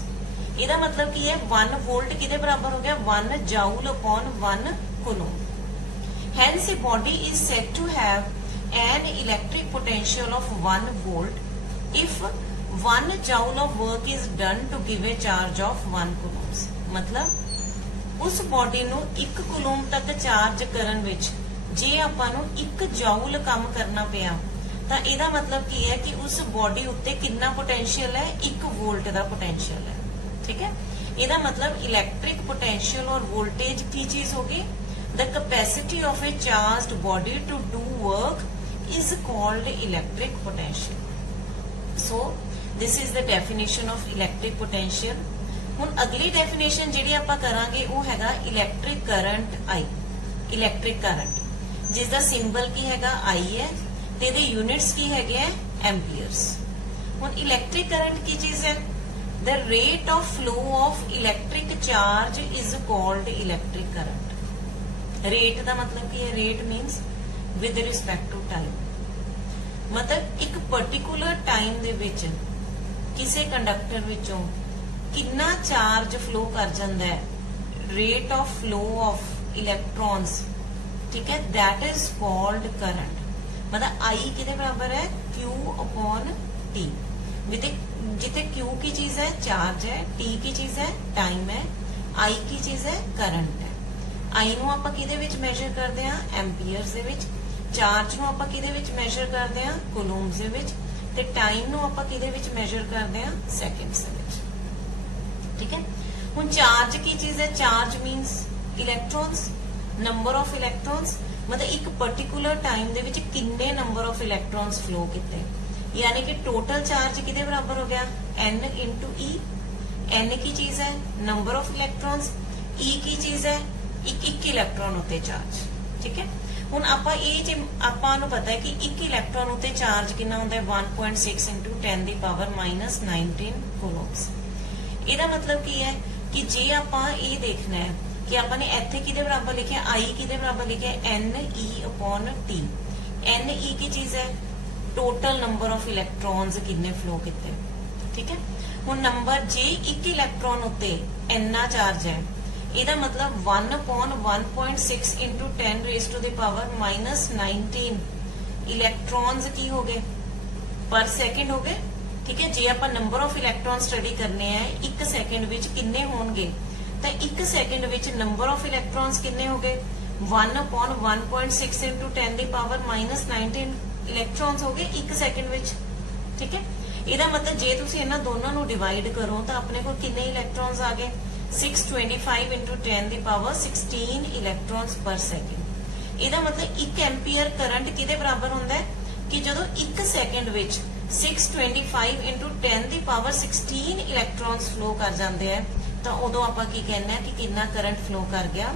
ਇਹਦਾ ਮਤਲਬ ਕੀ ਹੈ, 1 ਵੋਲਟ ਕਿਹਦੇ ਬਰਾਬਰ ਹੋ ਗਿਆ, 1 joule upon 1 coulomb। Hence a body is said to have an electric potential of 1 volt if 1 joule of work is done to give a charge of 1 coulomb। ਮਤਲਬ ਉਸ ਬੋਡੀ ਨੂੰ 1 ਕੂਲੰਬ ਤੱਕ ਚਾਰਜ ਕਰਨ ਵਿੱਚ जे आपां नूं 1 जूल काम करना पिया ਤਾਂ ਇਹਦਾ ਮਤਲਬ ਕੀ ਹੈ ਕਿ ਉਸ ਬੋਡੀ ਉੱਤੇ ਕਿੰਨਾ ਪੋਟੈਂਸ਼ੀਅਲ ਹੈ 1 ਵੋਲਟ ਦਾ ਪੋਟੈਂਸ਼ੀਅਲ ਹੈ ਠੀਕ ਹੈ ਇਹਦਾ ਮਤਲਬ ਇਲੈਕਟ੍ਰਿਕ ਪੋਟੈਂਸ਼ੀਅਲ ਔਰ ਵੋਲਟੇਜ ਕੀ ਚੀਜ਼ ਹੋਗੀ the capacity of a charged body to do work is called electric potential. So this is the definition of electric potential. ਹੁਣ ਅਗਲੀ ਡੈਫੀਨੇਸ਼ਨ ਜਿਹੜੀ ਆਪਾਂ ਕਰਾਂਗੇ ਉਹ ਹੈਗਾ electric current I electric current ਜਿਸ ਦਾ ਸਿੰਬਲ ਕੀ ਹੈਗਾ I ਹੈ ਤੇ ਇਹਦੇ ਯੂਨਿਟਸ ਕੀ ਹੈਗੇ ਆ ਐਂਪੀਅਰਸ ਹੁਣ ਇਲੈਕਟ੍ਰਿਕ ਕਰੰਟ ਕੀ ਚੀਜ਼ ਹੈ the rate of flow of electric charge is called electric current. rate ਦਾ ਮਤਲਬ ਕੀ ਹੈ rate means with respect to time ਮਤਲਬ ਇੱਕ ਪਾਰਟਿਕੂਲਰ ਟਾਈਮ ਦੇ ਵਿੱਚ ਕਿਸੇ ਕੰਡਕਟਰ ਵਿੱਚੋਂ ਕਿੰਨਾ ਚਾਰਜ ਫਲੋ ਕਰ ਜਾਂਦਾ ਹੈ rate of flow of electrons ਠੀਕ ਹੈ that is called current मतलब I किधे बराबर है Q upon T जिथे Q की चीज है चार्ज है T की चीज है टाइम है I की चीज है करंट है I ਨੂੰ ਆਪਾਂ ਕਿਹਦੇ ਵਿੱਚ ਮੈਜ਼ਰ ਕਰਦੇ ਆ ਐਂਪੀਅਰਸ ਦੇ ਵਿੱਚ ਚਾਰਜ ਨੂੰ ਆਪਾਂ ਕਿਹਦੇ ਵਿੱਚ ਮੈਜ਼ਰ ਕਰਦੇ ਆ ਕੂਲੰਬਸ ਦੇ ਵਿੱਚ ਤੇ ਟਾਈਮ ਨੂੰ ਆਪਾਂ ਕਿਹਦੇ ਵਿੱਚ ਮੈਜ਼ਰ ਕਰਦੇ ਆ ਸੈਕਿੰਡਸ ਦੇ ਵਿੱਚ ਠੀਕ ਹੈ ਹੁਣ ਚਾਰਜ ਕੀ ਚੀਜ਼ ਹੈ ਚਾਰਜ ਮੀਨਸ ਇਲੈਕਟ੍ਰॉन्स ਨੰਬਰ ਆਫ ਇਲੈਕਟ੍ਰॉन्स मतलब एक पर्टिकुलर टाइम दे विच किन्ने नंबर ऑफ इलेक्ट्रॉन्स फ्लो किते यानी कि टोटल चार्ज किदे बराबर हो गया n into e n की चीज है नंबर ऑफ इलेक्ट्रॉन्स e की चीज है एक इलेक्ट्रॉन होते चार्ज ठीक है हुण आपां ये आपां नूं पता है कि एक इलेक्ट्रॉन होते चार्ज कितना होंदा है 1.6 into 10 ਦੀ ਪਾਵਰ -19 ਕੂਲੰਬਸ ਇਹਦਾ ਮਤਲਬ ਕੀ ਹੈ कि जे आपां ये देखना है कि आपने इत्थे किदे बराबर लिखे I किदे बराबर लिखे n e upon t n e की चीज है टोटल नंबर ऑफ इलेक्ट्रॉन्स कितने फ्लो किते ठीक है हुण नंबर जे एक इलेक्ट्रॉन उत्ते इन्ना चार्ज है ਇਹਦਾ मतलब 1 upon 1.6 into 10 raised to the power -19 electrons की हो गए पर सेकंड हो गए ठीक है जे ਆਪਾਂ नंबर ऑफ इलेक्ट्रॉन स्टडी करने हैं 1 सेकंड विच किन्ने होणगे ਤਾਂ 1 ਸੈਕਿੰਡ ਵਿੱਚ ਨੰਬਰ ਆਫ ਇਲੈਕਟ੍ਰॉन्स ਕਿੰਨੇ ਹੋ ਗਏ 1 upon 1.6 into 10 ਦੀ ਪਾਵਰ -19 ਇਲੈਕਟ੍ਰॉन्स ਹੋ ਗਏ 1 ਸੈਕਿੰਡ ਵਿੱਚ ਠੀਕ ਹੈ ਇਹਦਾ ਮਤਲਬ ਜੇ ਤੁਸੀਂ ਇਹਨਾਂ ਦੋਨਾਂ ਨੂੰ ਡਿਵਾਈਡ ਕਰੋ ਤਾਂ ਆਪਣੇ ਕੋਲ ਕਿੰਨੇ ਇਲੈਕਟ੍ਰॉन्स ਆ ਗਏ 625 into 10 ਦੀ ਪਾਵਰ 16 ਇਲੈਕਟ੍ਰॉन्स ਪਰ ਸੈਕਿੰਡ ਇਹਦਾ ਮਤਲਬ 1 ਐਂਪੀਅਰ ਕਰੰਟ ਕਿਹਦੇ ਬਰਾਬਰ ਹੁੰਦਾ ਹੈ ਕਿ ਜਦੋਂ 1 ਸੈਕਿੰਡ ਵਿੱਚ 625 into 10 ਦੀ ਪਾਵਰ 16 ਇਲੈਕਟ੍ਰॉन्स ਫਲੋ ਕਰ ਜਾਂਦੇ ਆ ਤਾਂ ਉਦੋਂ ਆਪਾਂ ਕੀ ਕਹਿੰਦੇ ਆ ਕਿ ਕਿੰਨਾ ਕਰੰਟ ਫਲੋ ਕਰ ਗਿਆ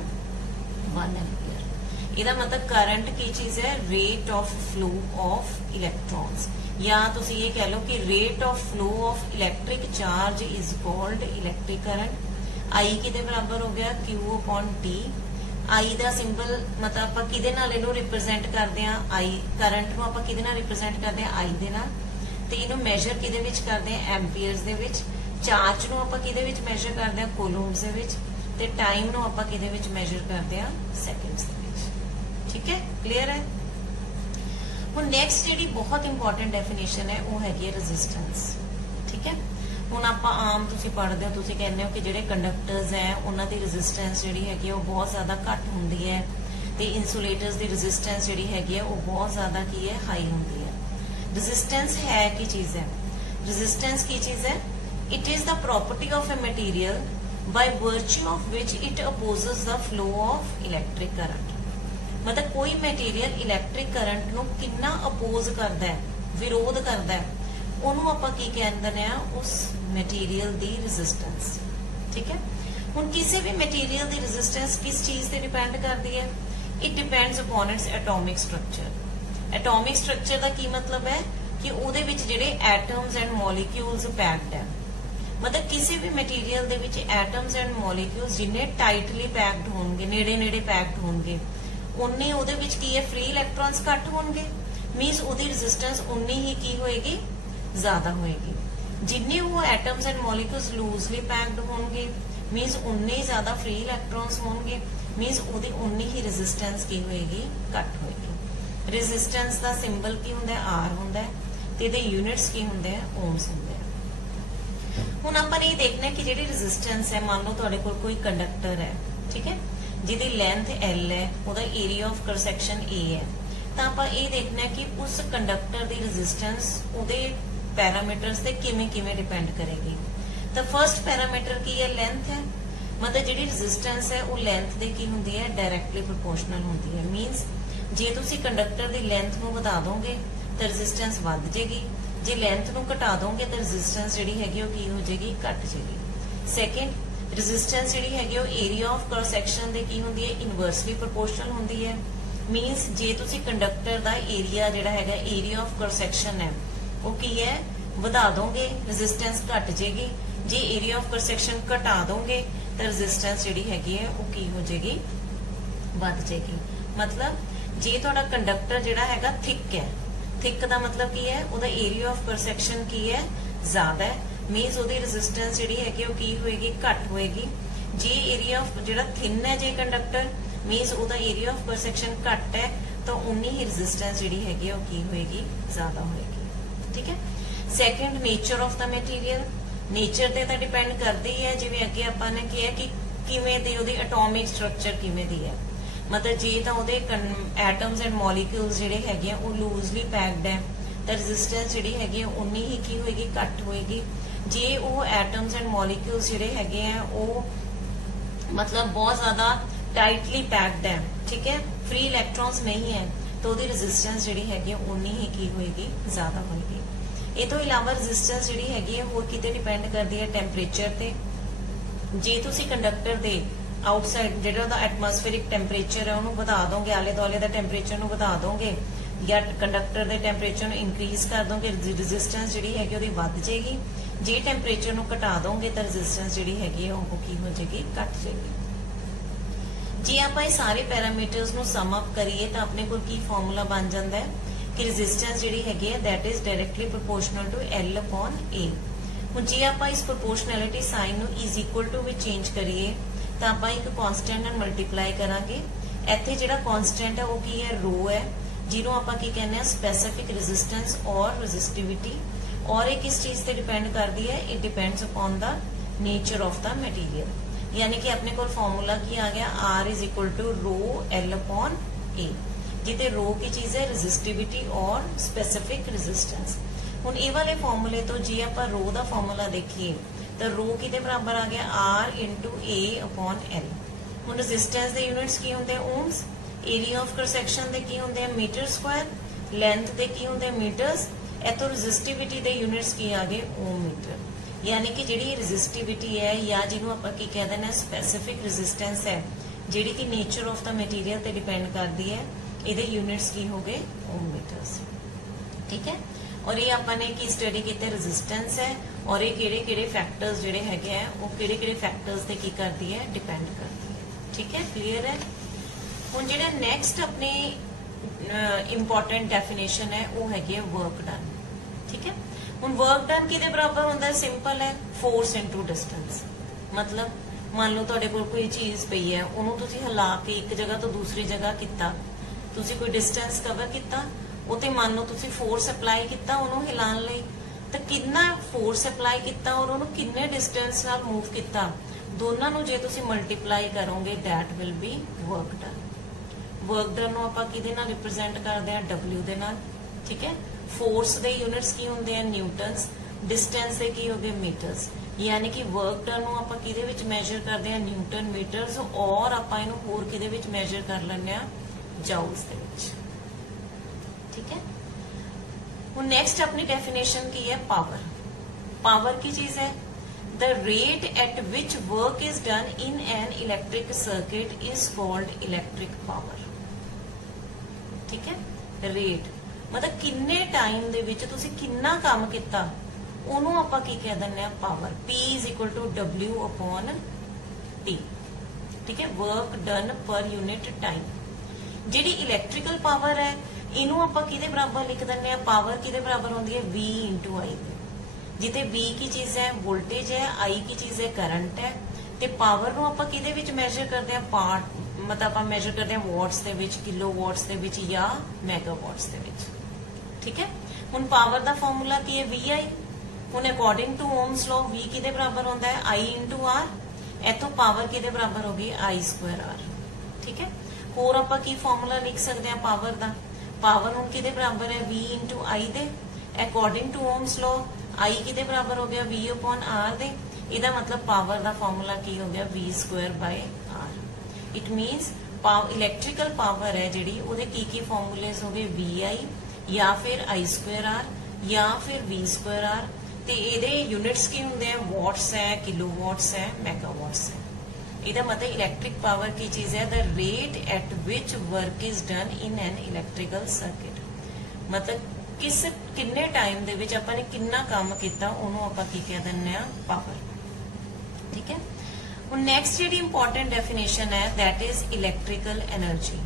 1 ਐਂਪੀਅਰ ਇਹਦਾ ਮਤਲਬ ਕਰੰਟ ਕੀ ਚੀਜ਼ ਹੈ ਰੇਟ ਆਫ ਫਲੋ ਆਫ ਇਲੈਕਟ੍ਰॉन्स ਜਾਂ ਤੁਸੀਂ ਇਹ ਕਹਿ ਲਓ ਕਿ rate of flow of electric charge is called electric current I ਕਿਹਦੇ ਬਰਾਬਰ ਹੋ ਗਿਆ Q upon T I the symbol ਮਤਲਬ ਆਪਾਂ ਕਿਹਦੇ ਨਾਲ ਇਹਨੂੰ ਰਿਪਰੈਜ਼ੈਂਟ ਕਰਦੇ ਆ I ਕਰੰਟ ਨੂੰ ਆਪਾਂ ਕਿਹਦੇ ਨਾਲ ਰਿਪਰੈਜ਼ੈਂਟ ਕਰਦੇ ਆ I ਦੇ ਨਾਲ ਤੇ ਇਹਨੂੰ ਮੈਜ਼ਰ ਕਿਹਦੇ ਵਿੱਚ ਕਰਦੇ ਆ ਐਂਪੀਅਰਸ ਦੇ ਵਿੱਚ ਚਾਰਜ ਨੂੰ ਆਪਾਂ ਕਿਹਦੇ ਵਿੱਚ ਮੈਜ਼ਰ ਕਰਦੇ ਆ ਕੂਲੰਬਸ ਦੇ ਵਿੱਚ ਤੇ ਟਾਈਮ ਨੂੰ ਆਪਾਂ ਕਿਹਦੇ ਵਿੱਚ ਮੈਜ਼ਰ ਕਰਦੇ ਆ ਸੈਕਿੰਡਸ ਦੇ ਵਿੱਚ ਠੀਕ ਹੈ ਕਲੀਅਰ ਹੈ ਹੁਣ ਨੈਕਸਟ ਜਿਹੜੀ ਬਹੁਤ ਇੰਪੋਰਟੈਂਟ ਡੈਫੀਨੇਸ਼ਨ ਹੈ ਉਹ ਹੈਗੀ ਹੈ ਰੈਜ਼ਿਸਟੈਂਸ ਠੀਕ ਹੈ ਹੁਣ ਆਪਾਂ ਆਮ ਤੁਸੀਂ ਪੜ੍ਹਦੇ ਹੋ ਤੁਸੀਂ ਕਹਿੰਦੇ ਹੋ ਕਿ ਜਿਹੜੇ ਕੰਡਕਟਰਸ ਹੈ ਉਹਨਾਂ ਦੀ ਰੈਜ਼ਿਸਟੈਂਸ ਜਿਹੜੀ ਹੈਗੀ ਉਹ ਬਹੁਤ ਜ਼ਿਆਦਾ ਘੱਟ ਹੁੰਦੀ ਹੈ ਤੇ ਇਨਸੂਲੇਟਰਸ ਦੀ ਰੈਜ਼ਿਸਟੈਂਸ ਜਿਹੜੀ ਹੈਗੀ ਹੈ ਉਹ ਬਹੁਤ ਜ਼ਿਆਦਾ ਕੀ ਹੈ ਹਾਈ ਹੁੰਦੀ ਹੈ ਰੈਜ਼ਿਸਟੈਂਸ ਹੈ ਕੀ ਚੀਜ਼ ਹੈ ਰੈਜ਼ਿਸਟੈਂਸ ਕੀ ਚੀਜ਼ ਹੈ it is the property of a material by virtue of which it opposes the flow of electric current मतलब कोई मटेरियल इलेक्ट्रिक करंट ਨੂੰ ਕਿੰਨਾ ਅਪੋਜ਼ ਕਰਦਾ ਹੈ ਵਿਰੋਧ ਕਰਦਾ ਹੈ ਉਹਨੂੰ ਆਪਾਂ ਕੀ ਕਹਿੰਦੇ ਆ ਉਸ ਮਟੀਰੀਅਲ ਦੀ ਰੈਜ਼ਿਸਟੈਂਸ ਠੀਕ ਹੈ ਹੁਣ ਕਿਸੇ ਵੀ ਮਟੀਰੀਅਲ ਦੀ ਰੈਜ਼ਿਸਟੈਂਸ ਕਿਸ ਚੀਜ਼ ਤੇ ਡਿਪੈਂਡ ਕਰਦੀ ਹੈ it depends upon its atomic structure atomic structure ਦਾ ਕੀ ਮਤਲਬ ਹੈ ਕਿ ਉਹਦੇ ਵਿੱਚ ਜਿਹੜੇ ਐਟਮਸ ਐਂਡ ਮੋਲੀਕਿਊਲਸ ਪੈਕਡ ਹੈ मतलब किसी भी मटेरियल ਦੇ ਵਿੱਚ ਐਟਮਸ ਐਂਡ ਮੋਲੀਕਿਊਲਸ ਜਿੰਨੇ ਟਾਈਟਲੀ ਪੈਕਡ ਹੋਣਗੇ ਨੇੜੇ ਪੈਕਡ ਹੋਣਗੇ ਉਨੇ ਉਹਦੇ ਵਿੱਚ ਕੀ ਹੈ ਫ੍ਰੀ ਇਲੈਕਟ੍ਰॉन्स ਘੱਟ ਹੋਣਗੇ ਮੀਨਸ ਉਹਦੀ ਰੈਜ਼ਿਸਟੈਂਸ ਉਨੀ ਹੀ ਕੀ ਹੋਏਗੀ ਜ਼ਿਆਦਾ ਹੋਏਗੀ ਜਿੰਨੇ ਉਹ ਐਟਮਸ ਐਂਡ ਮੋਲੀਕਿਊਲਸ ਲੂਜ਼ਲੀ ਪੈਕਡ ਹੋਣਗੇ ਮੀਨਸ ਉਨੇ ਹੀ ਜ਼ਿਆਦਾ ਫ੍ਰੀ ਇਲੈਕਟ੍ਰॉन्स ਹੋਣਗੇ ਮੀਨਸ ਉਹਦੀ ਉਨੀ ਹੀ ਰੈਜ਼ਿਸਟੈਂਸ ਕੀ ਹੋਏਗੀ ਘੱਟ ਹੋਏਗੀ ਰੈਜ਼ਿਸਟੈਂਸ ਦਾ ਸਿੰਬਲ ਕੀ ਹੁੰਦਾ ਹੈ R ਹੁੰਦਾ ਹੈ ਤੇ ਇਹਦੇ ਯੂਨਿਟਸ ਕੀ ਹੁੰਦੇ ਆ ਓਮਸ ਹੁੰਦੇ ਆ ਹੁਣ ਆਪਾਂ ਇਹ ਦੇਖਣਾ ਕਿ ਜਿਹੜੀ ਰੈਜ਼ਿਸਟੈਂਸ ਹੈ ਮੰਨ ਲਓ ਤੁਹਾਡੇ ਕੋਲ ਕੋਈ ਕੰਡਕਟਰ ਹੈ ਠੀਕ ਹੈ ਜਿਹਦੀ ਲੈਂਥ L ਹੈ, ਉਹਦਾ ਏਰੀਆ ਆਫ ਕਰ ਸੈਕਸ਼ਨ A ਹੈ, ਤਾਂ ਆਪਾਂ ਇਹ ਦੇਖਣਾ ਕਿ ਉਸ ਕੰਡਕਟਰ ਦੀ ਰੈਜ਼ਿਸਟੈਂਸ ਉਹਦੇ ਪੈਰਾਮੀਟਰਸ ਤੇ ਕਿਵੇਂ ਡਿਪੈਂਡ ਕਰੇਗੀ। ਤਾਂ ਫਰਸਟ ਪੈਰਾਮੀਟਰ ਕੀ ਹੈ? ਲੈਂਥ ਹੈ। ਮਤਲਬ ਜਿਹੜੀ ਰੈਜ਼ਿਸਟੈਂਸ ਹੈ ਉਹ ਲੈਂਥ ਦੇ ਕੀ ਹੁੰਦੀ ਹੈ? ਡਾਇਰੈਕਟਲੀ ਪ੍ਰੋਪੋਰਸ਼ਨਲ ਹੁੰਦੀ ਹੈ। ਮੀਨਸ ਜੇ ਤੁਸੀਂ ਕੰਡਕਟਰ ਦੀ ਲੈਂਥ ਨੂੰ ਵਧਾ ਦੋਗੇ ਤਾਂ ਰੈਜ਼ਿਸਟੈਂਸ ਵੱਧ ਜਾਏਗੀ, ਜੇ ਲੈਂਥ ਨੂੰ ਘਟਾ ਦੋਗੇ ਤਾਂ ਰੈਜ਼ਿਸਟੈਂਸ ਜਿਹੜੀ ਹੈਗੀ ਉਹ ਕੀ ਹੋ ਜਾਏਗੀ? ਘਟ ਜਾਏਗੀ। ਸੈਕੰਡ, ਰੈਜ਼ਿਸਟੈਂਸ ਜਿਹੜੀ ਹੈਗੀ ਉਹ ਏਰੀਆ ਆਫ ਕ੍ਰਾਸ ਸੈਕਸ਼ਨ ਦੇ ਕੀ ਹੁੰਦੀ ਹੈ? ਇਨਵਰਸਲੀ ਪ੍ਰੋਪੋਰਸ਼ਨਲ ਹੁੰਦੀ ਹੈ। ਮੀਨਸ ਜੇ ਤੁਸੀਂ ਕੰਡਕਟਰ ਦਾ ਏਰੀਆ ਜਿਹੜਾ ਹੈਗਾ ਏਰੀਆ ਆਫ ਕ੍ਰਾਸ ਸੈਕਸ਼ਨ ਹੈ ਉਹ ਕੀ ਹੈ? ਵਧਾ ਦੋਗੇ ਰੈਜ਼ਿਸਟੈਂਸ ਘਟ ਜਾਏਗੀ, ਜੇ ਏਰੀਆ ਆਫ ਕ੍ਰਾਸ ਸੈਕਸ਼ਨ ਘਟਾ ਦੋਗੇ ਤਾਂ ਰੈਜ਼ਿਸਟੈਂਸ ਜਿਹੜੀ ਹੈਗੀ ਹੈ ਉਹ ਕੀ ਹੋ ਜਾਏਗੀ? ਵੱਧ ਜਾਏਗੀ। ਮਤਲਬ ਜੇ ਤੁਹਾਡਾ ਕੰਡਕਟਰ ਜਿਹੜਾ ਹੈਗਾ ਥਿਕ ਹੈ, ਥਿਕ ਦਾ ਮਤਲਬ ਕੀ ਹੈ? ਉਹਦਾ ਏਰੀਆ ਆਫ ਕ੍ਰਾਸ ਸੈਕਸ਼ਨ ਕੀ ਹੈ? ਜ਼ਿਆਦਾ ਹੈ। ਮੀਨਸ ਉਹਦੀ ਰੈਜ਼ਿਸਟੈਂਸ ਜਿਹੜੀ ਹੈਗੀ ਉਹ ਕੀ ਹੋਏਗੀ? ਘੱਟ ਹੋਏਗੀ। ਜੇ ਏਰੀਆ ਆਫ ਜਿਹੜਾ ਥਿਨ ਹੈ ਜੇ ਕੰਡਕਟਰ, ਮੀਨਸ ਉਹਦਾ ਏਰੀਆ ਆਫ ਕ੍ਰਾਸ ਸੈਕਸ਼ਨ ਘੱਟ ਹੈ, ਤਾਂ ਉਨੀ ਹੀ ਰੈਜ਼ਿਸਟੈਂਸ ਜਿਹੜੀ ਹੈਗੀ ਉਹ ਕੀ ਹੋਏਗੀ? ਜ਼ਿਆਦਾ ਹੋਏਗੀ। ਠੀਕ ਹੈ। Second, nature of the material. Nature ਤੇ ਤਾਂ ਡਿਪੈਂਡ ਕਰਦੀ ਹੈ, ਜਿਵੇਂ ਅੱਗੇ ਆਪਾਂ ਨੇ ਕਿਹਾ ਕਿ ਕਿਵੇਂ ਦੀ ਉਹਦੀ ਐਟੋਮਿਕ ਸਟਰਕਚਰ ਕਿਵੇਂ ਦੀ ਹੈ। ਮਤਲਬ ਜੇ ਤਾਂ ਉਹਦੇ ਐਟਮਸ ਐਂਡ ਮੋਲੀਕਿਊਲਸ ਜਿਹੜੇ ਹੈਗੇ ਆ ਉਹ ਲੂਜ਼ਲੀ ਪੈਕਡ ਹੈ ਤਾਂ ਰੈਜ਼ਿਸਟੈਂਸ ਜਿਹੜੀ ਹੈਗੀ ਉਨੀ ਹੀ ਕੀ ਹੋਏਗੀ? ਘੱਟ ਹੋਏਗੀ। ਜੇ ਉਹ ਐਟਮਸ ਐਂਡ ਮੋਲੀਕਿਊਲਸ ਜਿਹੜੇ ਹੈਗੇ ਆ ਉਹ ਮਤਲਬ ਬਹੁਤ ਜ਼ਿਆਦਾ ਟਾਈਟਲੀ ਪੈਕਡ ਹੈ, ਠੀਕ ਹੈ, ਫ੍ਰੀ ਇਲੈਕਟ੍ਰॉन्स ਨਹੀਂ ਹੈ, ਤਾਂ ਉਹਦੀ ਰੈਜ਼ਿਸਟੈਂਸ ਜਿਹੜੀ ਹੈਗੀ ਉਨੀ ਹੀ ਕੀ ਹੋਏਗੀ? ਜ਼ਿਆਦਾ ਹੋਏਗੀ। ਇਹ ਤੋਂ ਇਲਾਵਾ ਰੈਜ਼ਿਸਟੈਂਸ ਜਿਹੜੀ ਹੈਗੀ ਹੈ ਹੋਰ ਕਿਤੇ ਡਿਪੈਂਡ ਕਰਦੀ ਹੈ? ਟੈਂਪਰੇਚਰ ਤੇ। ਜੇ ਤੁਸੀਂ ਕੰਡਕਟਰ ਦੇ ਆਊਟਸਾਈਡ ਜਿਹੜਾ ਉਹਦਾ ਐਟਮੋਸਫੇਰਿਕ ਟੈਂਪਰੇਚਰ ਹੈ ਉਹਨੂੰ ਵਧਾ ਦੋਗੇ, ਆਲੇ ਦੁਆਲੇ ਦਾ ਟੈਂਪਰੇਚਰ ਨੂੰ ਵਧਾ ਦੋਗੇ ਜਾਂ ਕੰਡਕਟਰ ਦੇ ਟੈਂਪਰੇਚਰ ਨੂੰ ਇਨਕਰੀਜ਼ ਕਰ ਦੋਗੇ, ਰੈਜ਼ਿਸਟੈਂਸ ਜਿਹੜੀ ਹੈਗੀ ਉਹਦੀ ਵੱਧ ਜਾਏਗੀ। ਜੇ ਟੈਂਪਰੇਚਰ ਨੂੰ ਘਟਾ ਦੋਗੇ ਤਾਂ ਰੈਜ਼ਿਸਟੈਂਸ ਜਿਹੜੀ ਹੈਗੀ ਉਹ ਕੀ ਹੋ ਜਾਏਗੀ? ਘਟ ਜਾਏਗੀ। ਜੇ ਆਪਾਂ ਇਹ ਸਾਰੇ ਪੈਰਾਮੀਟਰਸ ਨੂੰ ਸਮ ਅਪ ਕਰੀਏ ਤਾਂ ਆਪਣੇ ਕੋਲ ਕੀ ਫਾਰਮੂਲਾ ਬਣ ਜਾਂਦਾ ਹੈ ਕਿ ਰੈਜ਼ਿਸਟੈਂਸ ਜਿਹੜੀ ਹੈਗੀ ਹੈ that is directly proportional to L upon A। ਹੁਣ ਜੇ ਆਪਾਂ ਇਸ ਪ੍ਰੋਪੋਰਸ਼ਨੈਲਿਟੀ ਸਾਈਨ ਨੂੰ ਇਜ਼ ਇਕੁਅਲ ਟੂ ਵਿੱਚ ਚੇਂਜ ਕਰੀਏ ਤਾਂ ਆਪਾਂ ਇੱਕ ਕਨਸਟੈਂਟ ਨਾਲ ਮਲਟੀਪਲਾਈ ਕਰਾਂਗੇ। ਇੱਥੇ ਜਿਹੜਾ ਕਨਸਟੈਂਟ ਹੈ ਉਹ ਕੀ ਹੈ? ਰੋ ਹੈ, ਜਿਹਨੂੰ ਆਪਾਂ ਕੀ ਕਹਿੰਦੇ ਆ? ਸਪੈਸੀਫਿਕ ਰੈਜ਼ਿਸਟੈਂਸ ਔਰ ਰੈਜ਼ਿਸਟਿਵਿਟੀ। ਔਰ ਇਹ ਕਿਸ ਚੀਜ਼ ਤੇ ਡਿਪੈਂਡ ਕਰਦੀ ਹੈ? It depends upon the nature of the material. ਯਾਨੀ ਕਿ ਆਪਣੇ ਕੋਲ ਫਾਰਮੂਲਾ ਕੀ ਆ ਗਿਆ? R is equal to rho L upon A, जिते रो की चीज है रेजिस्टिविटी और स्पेसिफिक रेजिस्टेंस। ਹੁਣ ਇਹ ਵਾਲੇ ਫਾਰਮੂਲੇ ਤੋਂ ਜੇ ਆਪਾਂ ਰੋ ਦਾ ਫਾਰਮੂਲਾ ਦੇਖੀਏ ਤਾਂ ਰੋ ਕਿਹਦੇ ਬਰਾਬਰ ਆ ਗਿਆ? R into A upon L। ਹੁਣ ਰੈਜ਼ਿਸਟੈਂਸ ਦੇ ਯੂਨਿਟਸ ਕੀ ਹੁੰਦੇ ਆ? Ohm's. Area of cross section ਦੇ ਕੀ ਹੁੰਦੇ ਆ? Metre Square. ਲੈਂਥ ਦੇ ਕੀ ਹੁੰਦੇ ਆ? ਮੀਟਰਸ। ਇਥੋਂ ਰੈਜ਼ਿਸਟਿਵਿਟੀ ਦੇ ਯੂਨਿਟਸ ਕੀ ਆ ਗਏ? ਓਮ ਮੀਟਰ। यानी कि ਜਿਹੜੀ ਰੈਜ਼ਿਸਟਿਵਿਟੀ ਹੈ ਜਾਂ ਜਿਹਨੂੰ ਆਪਾਂ ਕੀ ਕਹਿ ਦਿੰਦੇ ਆ ਸਪੈਸੀਫਿਕ ਰੈਜ਼ਿਸਟੈਂਸ ਹੈ ਜਿਹੜੀ ਕਿ ਨੇਚਰ ਆਫ ਦਾ ਮਟੀਰੀਅਲ ਤੇ ਡਿਪੈਂਡ ਕਰਦੀ ਹੈ, ਇਹਦੇ ਯੂਨਿਟਸ ਕੀ ਹੋ ਗਏ? ਓਮ ਮੀਟਰਸ। ਠੀਕ ਹੈ। ਔਰ ਇਹ ਆਪਾਂ ਨੇ ਕੀ ਸਟੱਡੀ ਕੀਤਾ? ਰੈਜ਼ਿਸਟੈਂਸ ਹੈ ਔਰ ਇਹ ਕਿਹੜੇ ਫੈਕਟਰਸ ਜਿਹੜੇ ਹੈਗੇ ਆ ਉਹ ਕਿਹੜੇ ਫੈਕਟਰਸ ਤੇ ਕੀ ਕਰਦੀ ਹੈ? ਡਿਪੈਂਡ ਕਰਦੀ ਹੈ। ਠੀਕ ਹੈ, ਕਲੀਅਰ ਹੈ। ਹੁਣ ਜਿਹੜਾ ਨੈਕਸਟ ਆਪਣੀ ਇੰਪੋਰਟੈਂਟ ਡੈਫੀਨੇਸ਼ਨ ਹੈ ਉਹ ਹੈਗੀ ਹੈ ਵਰਕ ਡਨ। ਠੀਕ ਹੈ। ਹੁਣ ਵਰਕ ਡਨ ਕਿਹਦੇ ਬਰਾਬਰ ਹੁੰਦਾ ਹੈ? ਸਿੰਪਲ ਹੈ, ਫੋਰਸ ਇਨਟੂ ਡਿਸਟੈਂਸ। ਮਤਲਬ ਮੰਨ ਲਓ ਤੁਹਾਡੇ ਕੋਲ ਕੋਈ ਚੀਜ਼ ਪਈ ਹੈ, ਉਹਨੂੰ ਤੁਸੀਂ ਹਿਲਾ ਕੇ ਇੱਕ ਜਗ੍ਹਾ ਤੋਂ ਦੂਸਰੀ ਜਗ੍ਹਾ ਕੀਤਾ, ਤੁਸੀਂ ਕੋਈ ਡਿਸਟੈਂਸ ਕਵਰ ਕੀਤਾ, ਉਹ ਤੇ ਮੰਨ ਲਓ ਤੁਸੀਂ ਫੋਰਸ ਅਪਲਾਈ ਕੀਤਾ ਉਹਨੂੰ ਹਿਲਾਉਣ ਲਈ, ਤਾਂ ਕਿੰਨਾ ਫੋਰਸ ਅਪਲਾਈ ਕੀਤਾ ਔਰ ਉਹਨੂੰ ਕਿੰਨੇ ਡਿਸਟੈਂਸ ਨਾਲ ਮੂਵ ਕੀਤਾ, ਦੋਨਾਂ ਨੂੰ ਜੇ ਤੁਸੀਂ ਮਲਟੀਪਲਾਈ ਕਰੋਗੇ that will be work done. Work done ਨੂੰ ਆਪਾਂ ਕਿਹਦੇ ਨਾਲ ਰਿਪਰੈਜ਼ੈਂਟ ਕਰਦੇ ਹਾਂ? W ਦੇ ਨਾਲ। ਠੀਕ ਹੈ। ਫੋਰਸ ਦੇ ਯੂਨਿਟਸ ਕੀ ਹੁੰਦੇ ਆ? ਨਿਊਟਨਸ। ਡਿਸਟੈਂਸ ਦੇ ਕੀ ਹੋ ਗਏ? ਮੀਟਰਸ। ਯਾਨੀ ਕਿ ਵਰਕ ਡਨ ਨੂੰ ਆਪਾਂ ਕਿਹਦੇ ਵਿੱਚ ਮੈਜ਼ਰ ਕਰਦੇ ਆ? Newton metres. ਔਰ ਆਪਾਂ ਇਹਨੂੰ ਹੋਰ ਕਿਹਦੇ ਵਿੱਚ ਮੈਜ਼ਰ ਕਰ ਲੈਂਦੇ ਆ? ਜਾਊਲਸ ਦੇ ਵਿੱਚ। ਠੀਕ ਹੈ। ਹੁਣ ਨੈਕਸਟ ਆਪਣੀ ਡੈਫੀਨੇਸ਼ਨ ਕੀ ਹੈ? ਪਾਵਰ। ਪਾਵਰ ਕੀ ਚੀਜ਼ ਹੈ? The rate at which work is done in an electric circuit is called electric power। ਠੀਕ ਹੈ। ਰੇਟ ਮਤਲਬ ਕਿੰਨੇ ਟਾਈਮ ਦੇ ਵਿੱਚ ਤੁਸੀਂ ਕਿੰਨਾ ਕੰਮ ਕੀਤਾ ਉਹਨੂੰ ਆਪਾਂ ਕੀ ਕਹਿ ਦਿੰਦੇ ਆ? Power. P is equal to W upon T। ਠੀਕ ਹੈ। ਵਰਕ ਡਨ ਪਰ ਯੂਨਿਟ ਟਾਈਮ। ਜਿਹੜੀ ਇਲੈਕਟ੍ਰੀਕਲ ਪਾਵਰ ਹੈ ਇਹਨੂੰ ਆਪਾਂ ਕਿਹਦੇ ਬਰਾਬਰ ਲਿਖ ਦਿੰਦੇ ਆ? ਪਾਵਰ ਕਿਹਦੇ ਬਰਾਬਰ ਹੁੰਦੀ ਹੈ? V into I ਦੇ। ਜਿੱਥੇ V ਕੀ ਚੀਜ਼ ਹੈ? ਵੋਲਟੇਜ ਹੈ। I ਕੀ ਚੀਜ਼ ਹੈ? ਕਰੰਟ ਹੈ। ਤੇ ਪਾਵਰ ਨੂੰ ਆਪਾਂ ਕਿਹਦੇ ਵਿੱਚ ਮੈਜ਼ਰ ਕਰਦੇ ਆ? ਪਾਰਟ ਮਤਲਬ ਆਪਾਂ ਮੈਜ਼ਰ ਕਰਦੇ ਆ ਵਾਟਸ ਦੇ ਵਿੱਚ, ਕਿਲੋ ਵਾਟਸ ਦੇ ਵਿੱਚ ਜਾਂ ਮੈਗਾ ਵਾਟਸ ਦੇ ਵਿੱਚ। ਠੀਕ ਹੈ। ਹੁਣ ਪਾਵਰ ਦਾ ਫਾਰਮੂਲਾ ਕੀ ਹੈ? VI। ਹੁਣ according to Ohm's law V ਕਿਹਦੇ ਬਰਾਬਰ ਹੁੰਦਾ ਹੈ? I into R। ਇਥੋਂ ਪਾਵਰ ਕਿਹਦੇ ਬਰਾਬਰ ਹੋ ਗਈ? I square R। ठीक है। होर आपां की फॉर्मूला लिख सकते हैं पावर का, पावर हुण किहदे बराबर है V इंटू आई दे, according to Ohm's law I किहदे बराबर हो गया V अपॉन R दे, इहदा मतलब पावर का फॉर्मूला की हो गया V square by R। It मीनस electrical power है जिहड़ी उहदे की फॉर्मूलेस हो गए VI या फिर I स्क्वायर R या फिर V स्क्वायर R, ते इहदे यूनिट्स की हुंदे हैं वॉट्स है, किलोवॉट्स है, मेगावॉट्स है। ਇਹਦਾ मतलब इलैक्ट्रिक पावर की चीज है the rate at which work is done in an electrical circuit, मतलब किस किन्ने टाइम दे विच आपां ने किन्ना काम कीता ਉਹਨੂੰ ਆਪਾਂ ਕੀ ਕਹਿ ਦਿੰਦੇ ਆ पावर। ठीक है। ਹੁਣ ਨੈਕਸਟ ਜਿਹੜੀ इंपॉर्टेंट डेफिनेशन है दैट इज इलैक्ट्रिकल एनर्जी।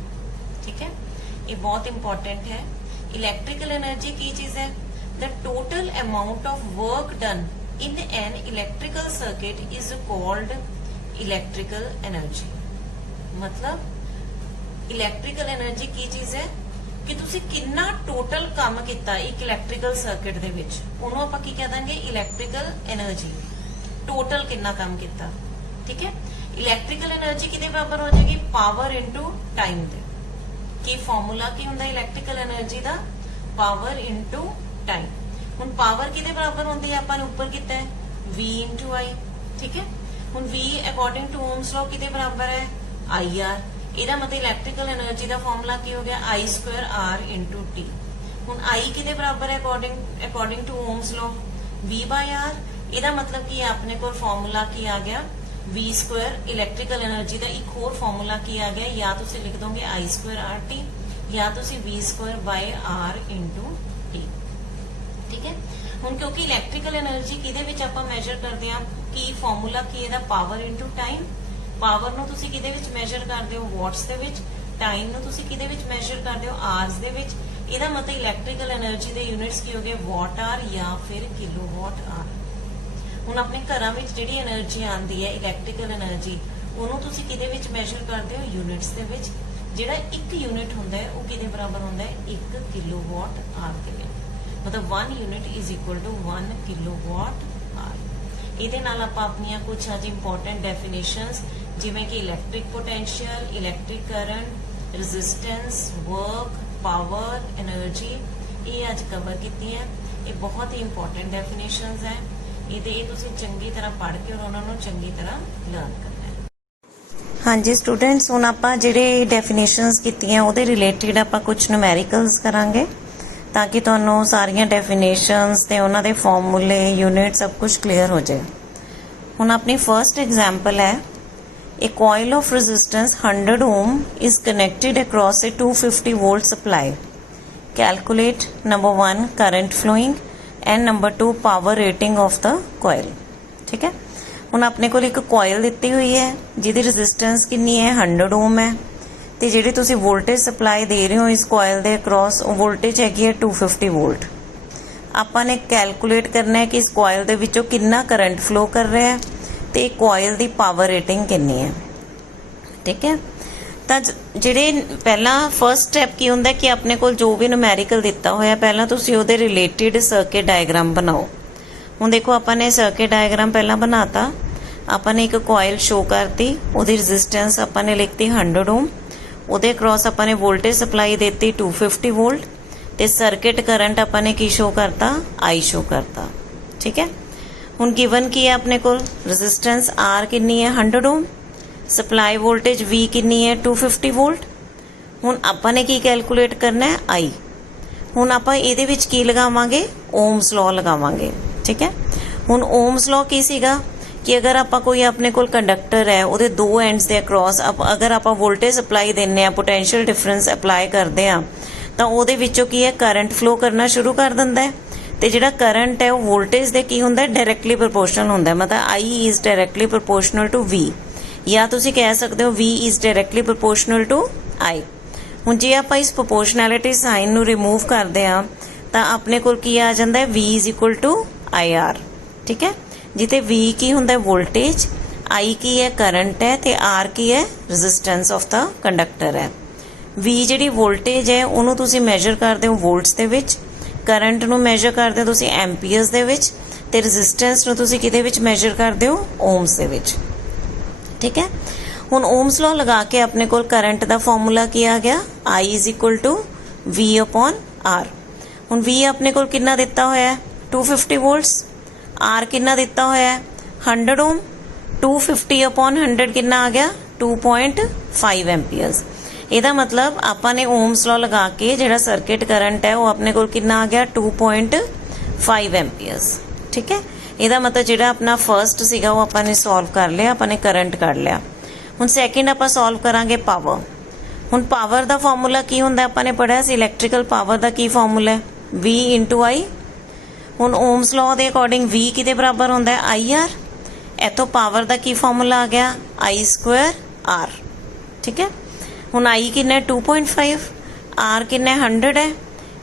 ठीक है, ये बहुत इंपॉर्टेंट है। इलैक्ट्रिकल एनर्जी की चीज है the total amount of work done in an electrical circuit is called electrical energy. मतलब इलैक्ट्रिकल एनर्जी की चीज है कि तुसी कितना टोटल काम किया एक इलैक्ट्रिकल सर्किट दे विच, ਉਹਨੂੰ ਆਪਾਂ ਕੀ ਕਹਿ ਦਾਂਗੇ इलैक्ट्रिकल एनर्जी, टोटल कितना काम किया। ठीक है। इलैक्ट्रिकल एनर्जी किहदे बराबर हो जाएगी पावर इनटू टाइम दे। की फॉर्मूला की हुंदा electrical energy the power into time. हुण पावर किहदे बराबर होंदी है ਆਪਾਂ ने ऊपर किया है V इंटू आई। ठीक है। ਹੁਣ V according to Ohm's law किहदे बराबर है IR, ਇਹਦਾ मतलब इलैक्ट्रिकल एनर्जी का फॉर्मूला की हो गया I square R into T। ਹੁਣ I किहदे बराबर है according to Ohm's law V by R, ਇਹਦਾ मतलब कि अपने को फॉर्मूला की आ गया V स्क्वायर, इलैक्ट्रिकल एनर्जी का एक होर फॉर्मूला की आ गया, या तुसी लिख दोगे I स्क्वायर RT या तुसी V square by R into T। ठीक है। ਹੁਣ क्योंकि इलैक्ट्रिकल एनर्जी किहदे विच आपां मेजर करदे आ की फॉर्मूला की ਇਹਦਾ पावर इनटू टाइम, पावर ਨੂੰ ਤੁਸੀਂ ਕਿਹਦੇ ਵਿੱਚ ਮੈਜ਼ਰ ਕਰਦੇ ਹੋ ਵਾਟਸ ਦੇ ਵਿੱਚ, ਟਾਈਮ ਨੂੰ ਤੁਸੀਂ ਕਿਹਦੇ ਵਿੱਚ ਮੈਜ਼ਰ ਕਰਦੇ ਹੋ ਆਵਰਸ ਦੇ ਵਿੱਚ। ਇਹਦਾ ਮਤਲਬ ਇਲੈਕਟ੍ਰੀਕਲ એનર્ਜੀ ਦੇ ਯੂਨਿਟਸ ਕੀ ਹੋਗੇ ਵਾਟ ਆਰ ਜਾਂ ਫਿਰ ਕਿਲੋਵਾਟ ਆਰ। ਹੁਣ ਆਪਣੇ ਘਰਾਂ ਵਿੱਚ ਜਿਹੜੀ એનર્ਜੀ ਆਂਦੀ ਹੈ ਇਲੈਕਟ੍ਰੀਕਲ એનર્ਜੀ, ਉਹਨੂੰ ਤੁਸੀਂ ਕਿਹਦੇ ਵਿੱਚ ਮੈਜ਼ਰ ਕਰਦੇ ਹੋ ਯੂਨਿਟਸ ਦੇ ਵਿੱਚ। ਜਿਹੜਾ 1 ਯੂਨਿਟ ਹੁੰਦਾ ਹੈ ਉਹ ਕਿਹਦੇ ਬਰਾबर ਹੁੰਦਾ ਹੈ 1 ਕਿਲੋਵਾਟ ਆਰ ਦੇ ਵਿੱਚ, मतलब 1 unit is equal to 1 kilowatt hour. ਇਹਦੇ ਨਾਲ ਆਪਾਂ ਆਪਣੀਆਂ ਕੁਝ ਅੱਜ ਇੰਪੋਰਟੈਂਟ ਡੈਫੀਨੇਸ਼ਨਸ ਜਿਵੇਂ ਕਿ electric potential, electric current, resistance, work, power, energy, ਇਹ ਅੱਜ ਕਵਰ ਕੀਤੀਆਂ। ਇਹ ਬਹੁਤ ਹੀ ਇੰਪੋਰਟੈਂਟ ਡੈਫੀਨੇਸ਼ਨਸ ਹੈ। ਇਹ ਤੁਸੀਂ ਚੰਗੀ ਤਰ੍ਹਾਂ ਪੜ੍ਹ ਕੇ ਔਰ ਉਹਨਾਂ ਨੂੰ ਚੰਗੀ ਤਰ੍ਹਾਂ ਲਰਨ ਕਰਨਾ ਹੈ। ਹਾਂਜੀ ਸਟੂਡੈਂਟਸ, ਹੁਣ ਆਪਾਂ ਜਿਹੜੇ ਡੈਫੀਨੇਸ਼ਨਸ ਕੀਤੀਆਂ ਉਹਦੇ ਰਿਲੇਟਡ ਆਪਾਂ ਕੁਝ ਨਿਊਮੈਰੀਕਲਸ ਕਰਾਂਗੇ ਤਾਂ ਕਿ ਤੁਹਾਨੂੰ ਸਾਰੀਆਂ ਡੈਫੀਨੇਸ਼ਨਸ ਤੇ ਉਹਨਾਂ ਦੇ ਫਾਰਮੂਲੇ, ਯੂਨਿਟ ਸਭ ਕੁਝ ਕਲੀਅਰ ਹੋ ਜਾਏ। ਹੁਣ ਆਪਣੀ ਫਰਸਟ ਐਗਜ਼ਾਮਪਲ ਹੈ a coil of resistance 100 ohm is connected across a 250 volt supply. Calculate number 1 current flowing and number 2 power rating of the coil. ठीक है। ਹੁਣ ਆਪਣੇ ਕੋਲ ਇੱਕ coil ਦਿੱਤੀ ਹੋਈ ਹੈ ਜਿਹਦੀ resistance ਕਿੰਨੀ ਹੈ 100 ohm ਹੈ ਤੇ ਜਿਹੜੀ ਤੁਸੀਂ ਵੋਲਟੇਜ ਸਪਲਾਈ ਦੇ ਰਹੇ ਹੋ ਇਸ ਕੋਇਲ ਦੇ ਅਕ੍ਰੋਸ ਉਹ ਵੋਲਟੇਜ ਹੈਗੀ ਹੈ 250 ਵੋਲਟ। ਆਪਾਂ ਨੇ ਕੈਲਕੂਲੇਟ ਕਰਨਾ ਹੈ ਕਿ ਇਸ ਕੋਇਲ ਦੇ ਵਿੱਚੋਂ ਕਿੰਨਾ ਕਰੰਟ ਫਲੋ ਕਰ ਰਿਹਾ ਹੈ ਤੇ ਕੋਇਲ ਦੀ ਪਾਵਰ ਰੇਟਿੰਗ ਕਿੰਨੀ ਹੈ। ਠੀਕ ਹੈ। ਤਾਂ ਜਿਹੜੇ ਪਹਿਲਾਂ ਫਰਸਟ ਸਟੈਪ ਕੀ ਹੁੰਦਾ ਕਿ ਆਪਣੇ ਕੋਲ ਜੋ ਵੀ ਨਿਊਮੈਰੀਕਲ ਦਿੱਤਾ ਹੋਇਆ ਪਹਿਲਾਂ ਤੁਸੀਂ ਉਹਦੇ ਰਿਲੇਟਡ ਸਰਕਿਟ ਡਾਇਗਰਾਮ ਬਣਾਓ। ਹੁਣ ਦੇਖੋ ਆਪਾਂ ਨੇ ਸਰਕਿਟ ਡਾਇਗਰਾਮ ਪਹਿਲਾਂ ਬਣਾਤਾ, ਆਪਾਂ ਨੇ ਇੱਕ ਕੋਇਲ ਸ਼ੋ ਕਰਤੀ, ਉਹਦੀ ਰੈਜ਼ਿਸਟੈਂਸ ਆਪਾਂ ਨੇ ਲਿਖਤੀ 100 ਓਮ, ਉਹਦੇ ਅਕ੍ਰੋਸ ਆਪਾਂ ਨੇ ਵੋਲਟੇਜ ਸਪਲਾਈ ਦਿੱਤੀ 250 ਵੋਲਟ ਤੇ ਸਰਕਿਟ ਕਰੰਟ ਆਪਾਂ ਨੇ ਕੀ ਸ਼ੋ ਕਰਤਾ I ਸ਼ੋ ਕਰਤਾ। ਠੀਕ ਹੈ। ਹੁਣ ਗਿਵਨ ਕੀ ਹੈ ਆਪਣੇ ਕੋਲ ਰੈਜ਼ਿਸਟੈਂਸ R ਕਿੰਨੀ ਹੈ 100 ਓਮ, ਸਪਲਾਈ ਵੋਲਟੇਜ V ਕਿੰਨੀ ਹੈ 250 ਵੋਲਟ। ਹੁਣ ਆਪਾਂ ਨੇ ਕੀ ਕੈਲਕੂਲੇਟ ਕਰਨਾ ਹੈ I। ਹੁਣ ਆਪਾਂ ਇਹਦੇ ਵਿੱਚ ਕੀ ਲਗਾਵਾਂਗੇ ਓਮਸ ਲਾਅ ਲਗਾਵਾਂਗੇ। ਠੀਕ ਹੈ। ਹੁਣ ਓਮਸ ਲਾਅ ਕੀ ਸੀਗਾ कि अगर आप कोई अपने को कंडक्टर है वो दो एंड्स के अक्रॉस अगर आप वोल्टेज सप्लाई देने पोटेंशियल डिफरेंस अप्लाई करते हैं तो वो की है करंट फ्लो करना शुरू कर दिंदा है तो जिहड़ा करंट है वो वोल्टेज दे की हुंदा है डायरैक्टली प्रोपोर्शनल हुंदा है, मतलब I is directly proportional to V या तुसीं कह सकते हो V is directly proportional to I। हुण जे आप इस प्रोपोर्शनैलिटी साइन नूं रिमूव करते हैं तो अपने को की आ जाता है V is equal to IR। ठीक है। जिते V की हुंदा वोल्टेज, I की है करंट है ते R की है रेजिस्टेंस ऑफ द कंडक्टर है। V जिहड़ी वोल्टेज है उन्होंने तुसी मेजर करते हो वोल्ट्स दे विच, करंट नूं मेजर करते हो तुसी एम्पीयर्स दे विच ते रेजिस्टेंस नूं तुसी किहदे विच मेजर करते हो ओम्स दे विच। ठीक है। ਹੁਣ ਓਮਸ ਲॉ लगा के अपने कोल करंट का फॉर्मूला की आ गया I is equal to V upon R। ਹੁਣ V अपने कोल कितना दिता होया है 250 वोल्ट्स, R कितना दिता होया है 100 ओम, 250 अपॉन 100 कितना आ गया 2.5 एम्पीयर्स। ਇਹਦਾ मतलब ਆਪਾਂ ਨੇ ਓਮਸ ਲॉ लगा के ਜਿਹੜਾ ਸਰਕਿਟ ਕਰੰਟ ਹੈ ਉਹ ਆਪਣੇ ਕੋਲ ਕਿੰਨਾ ਆ ਗਿਆ 2.5 एम्पीयर्स। ठीक है, ਇਹਦਾ मतलब ਜਿਹੜਾ ਆਪਣਾ ਫਰਸਟ ਸੀਗਾ ਉਹ ਆਪਾਂ ਨੇ ਸੋਲਵ ਕਰ ਲਿਆ, ਆਪਾਂ ਨੇ ਕਰੰਟ ਕੱਢ ਲਿਆ। ਹੁਣ ਸੈਕਿੰਡ ਆਪਾਂ ਸੋਲਵ ਕਰਾਂਗੇ ਪਾਵਰ। ਹੁਣ ਪਾਵਰ ਦਾ ਫਾਰਮੂਲਾ ਕੀ ਹੁੰਦਾ ਆਪਾਂ ਨੇ ਪੜਿਆ ਸੀ, ਇਲੈਕਟ੍ਰੀਕਲ ਪਾਵਰ ਦਾ ਕੀ ਫਾਰਮੂਲਾ ਹੈ V × I। ਹੁਣ ਓਮਸ ਲॉ ਦੇ ਅਕੋਰਡਿੰਗ V ਕਿਹਦੇ ਬਰਾਬਰ ਹੁੰਦਾ ਹੈ IR। ਇਥੋਂ ਪਾਵਰ ਦਾ ਕੀ ਫਾਰਮੂਲਾ ਆ ਗਿਆ I² R। ठीक है, ਹੁਣ I कितना है 2.5, R कितना है 100 है।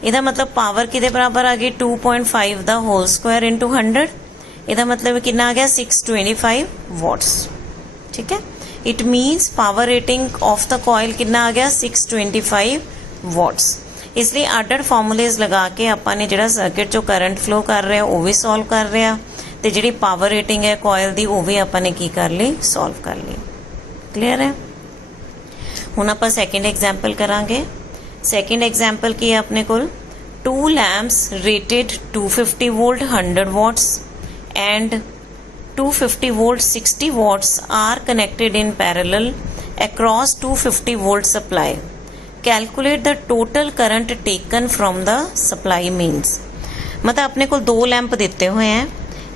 ਇਹਦਾ मतलब पावर किहदे बराबर आ गई 2.5 ਦਾ होल स्क्वायर इंटू 100। ਇਹਦਾ मतलब कितना आ गया 625 वॉट्स। ठीक है, it means power rating of the coil कितना आ गया 625 वॉट्स। इसलिए अडर फॉर्मूलेज लगा के ਆਪਾਂ ਨੇ ਜਿਹੜਾ ਸਰਕਿਟ ਚੋਂ ਕਰੰਟ ਫਲੋ ਕਰ ਰਿਹਾ ਉਹ ਵੀ ਸੋਲਵ ਕਰ ਰਿਹਾ ਤੇ ਜਿਹੜੀ ਪਾਵਰ ਰੇਟਿੰਗ ਹੈ ਕੋਇਲ ਦੀ ਉਹ ਵੀ ਆਪਾਂ ਨੇ ਕੀ ਕਰ ਲਈ ਸੋਲਵ ਕਰ ਲਈ। ਕਲੀਅਰ ਹੈ। ਹੁਣ ਆਪਾਂ ਸੈਕਿੰਡ ਐਗਜ਼ਾਮਪਲ ਕਰਾਂਗੇ। ਸੈਕਿੰਡ ਐਗਜ਼ਾਮਪਲ ਕੀ ਹੈ ਆਪਣੇ ਕੋਲ, 2 lamps rated 250 volt 100 watts and 250 volt 60 watts are connected in parallel across 250 volt supply. Calculate the total current taken from the supply means। मतलब अपने को 2 लैंप दिते हुए हैं,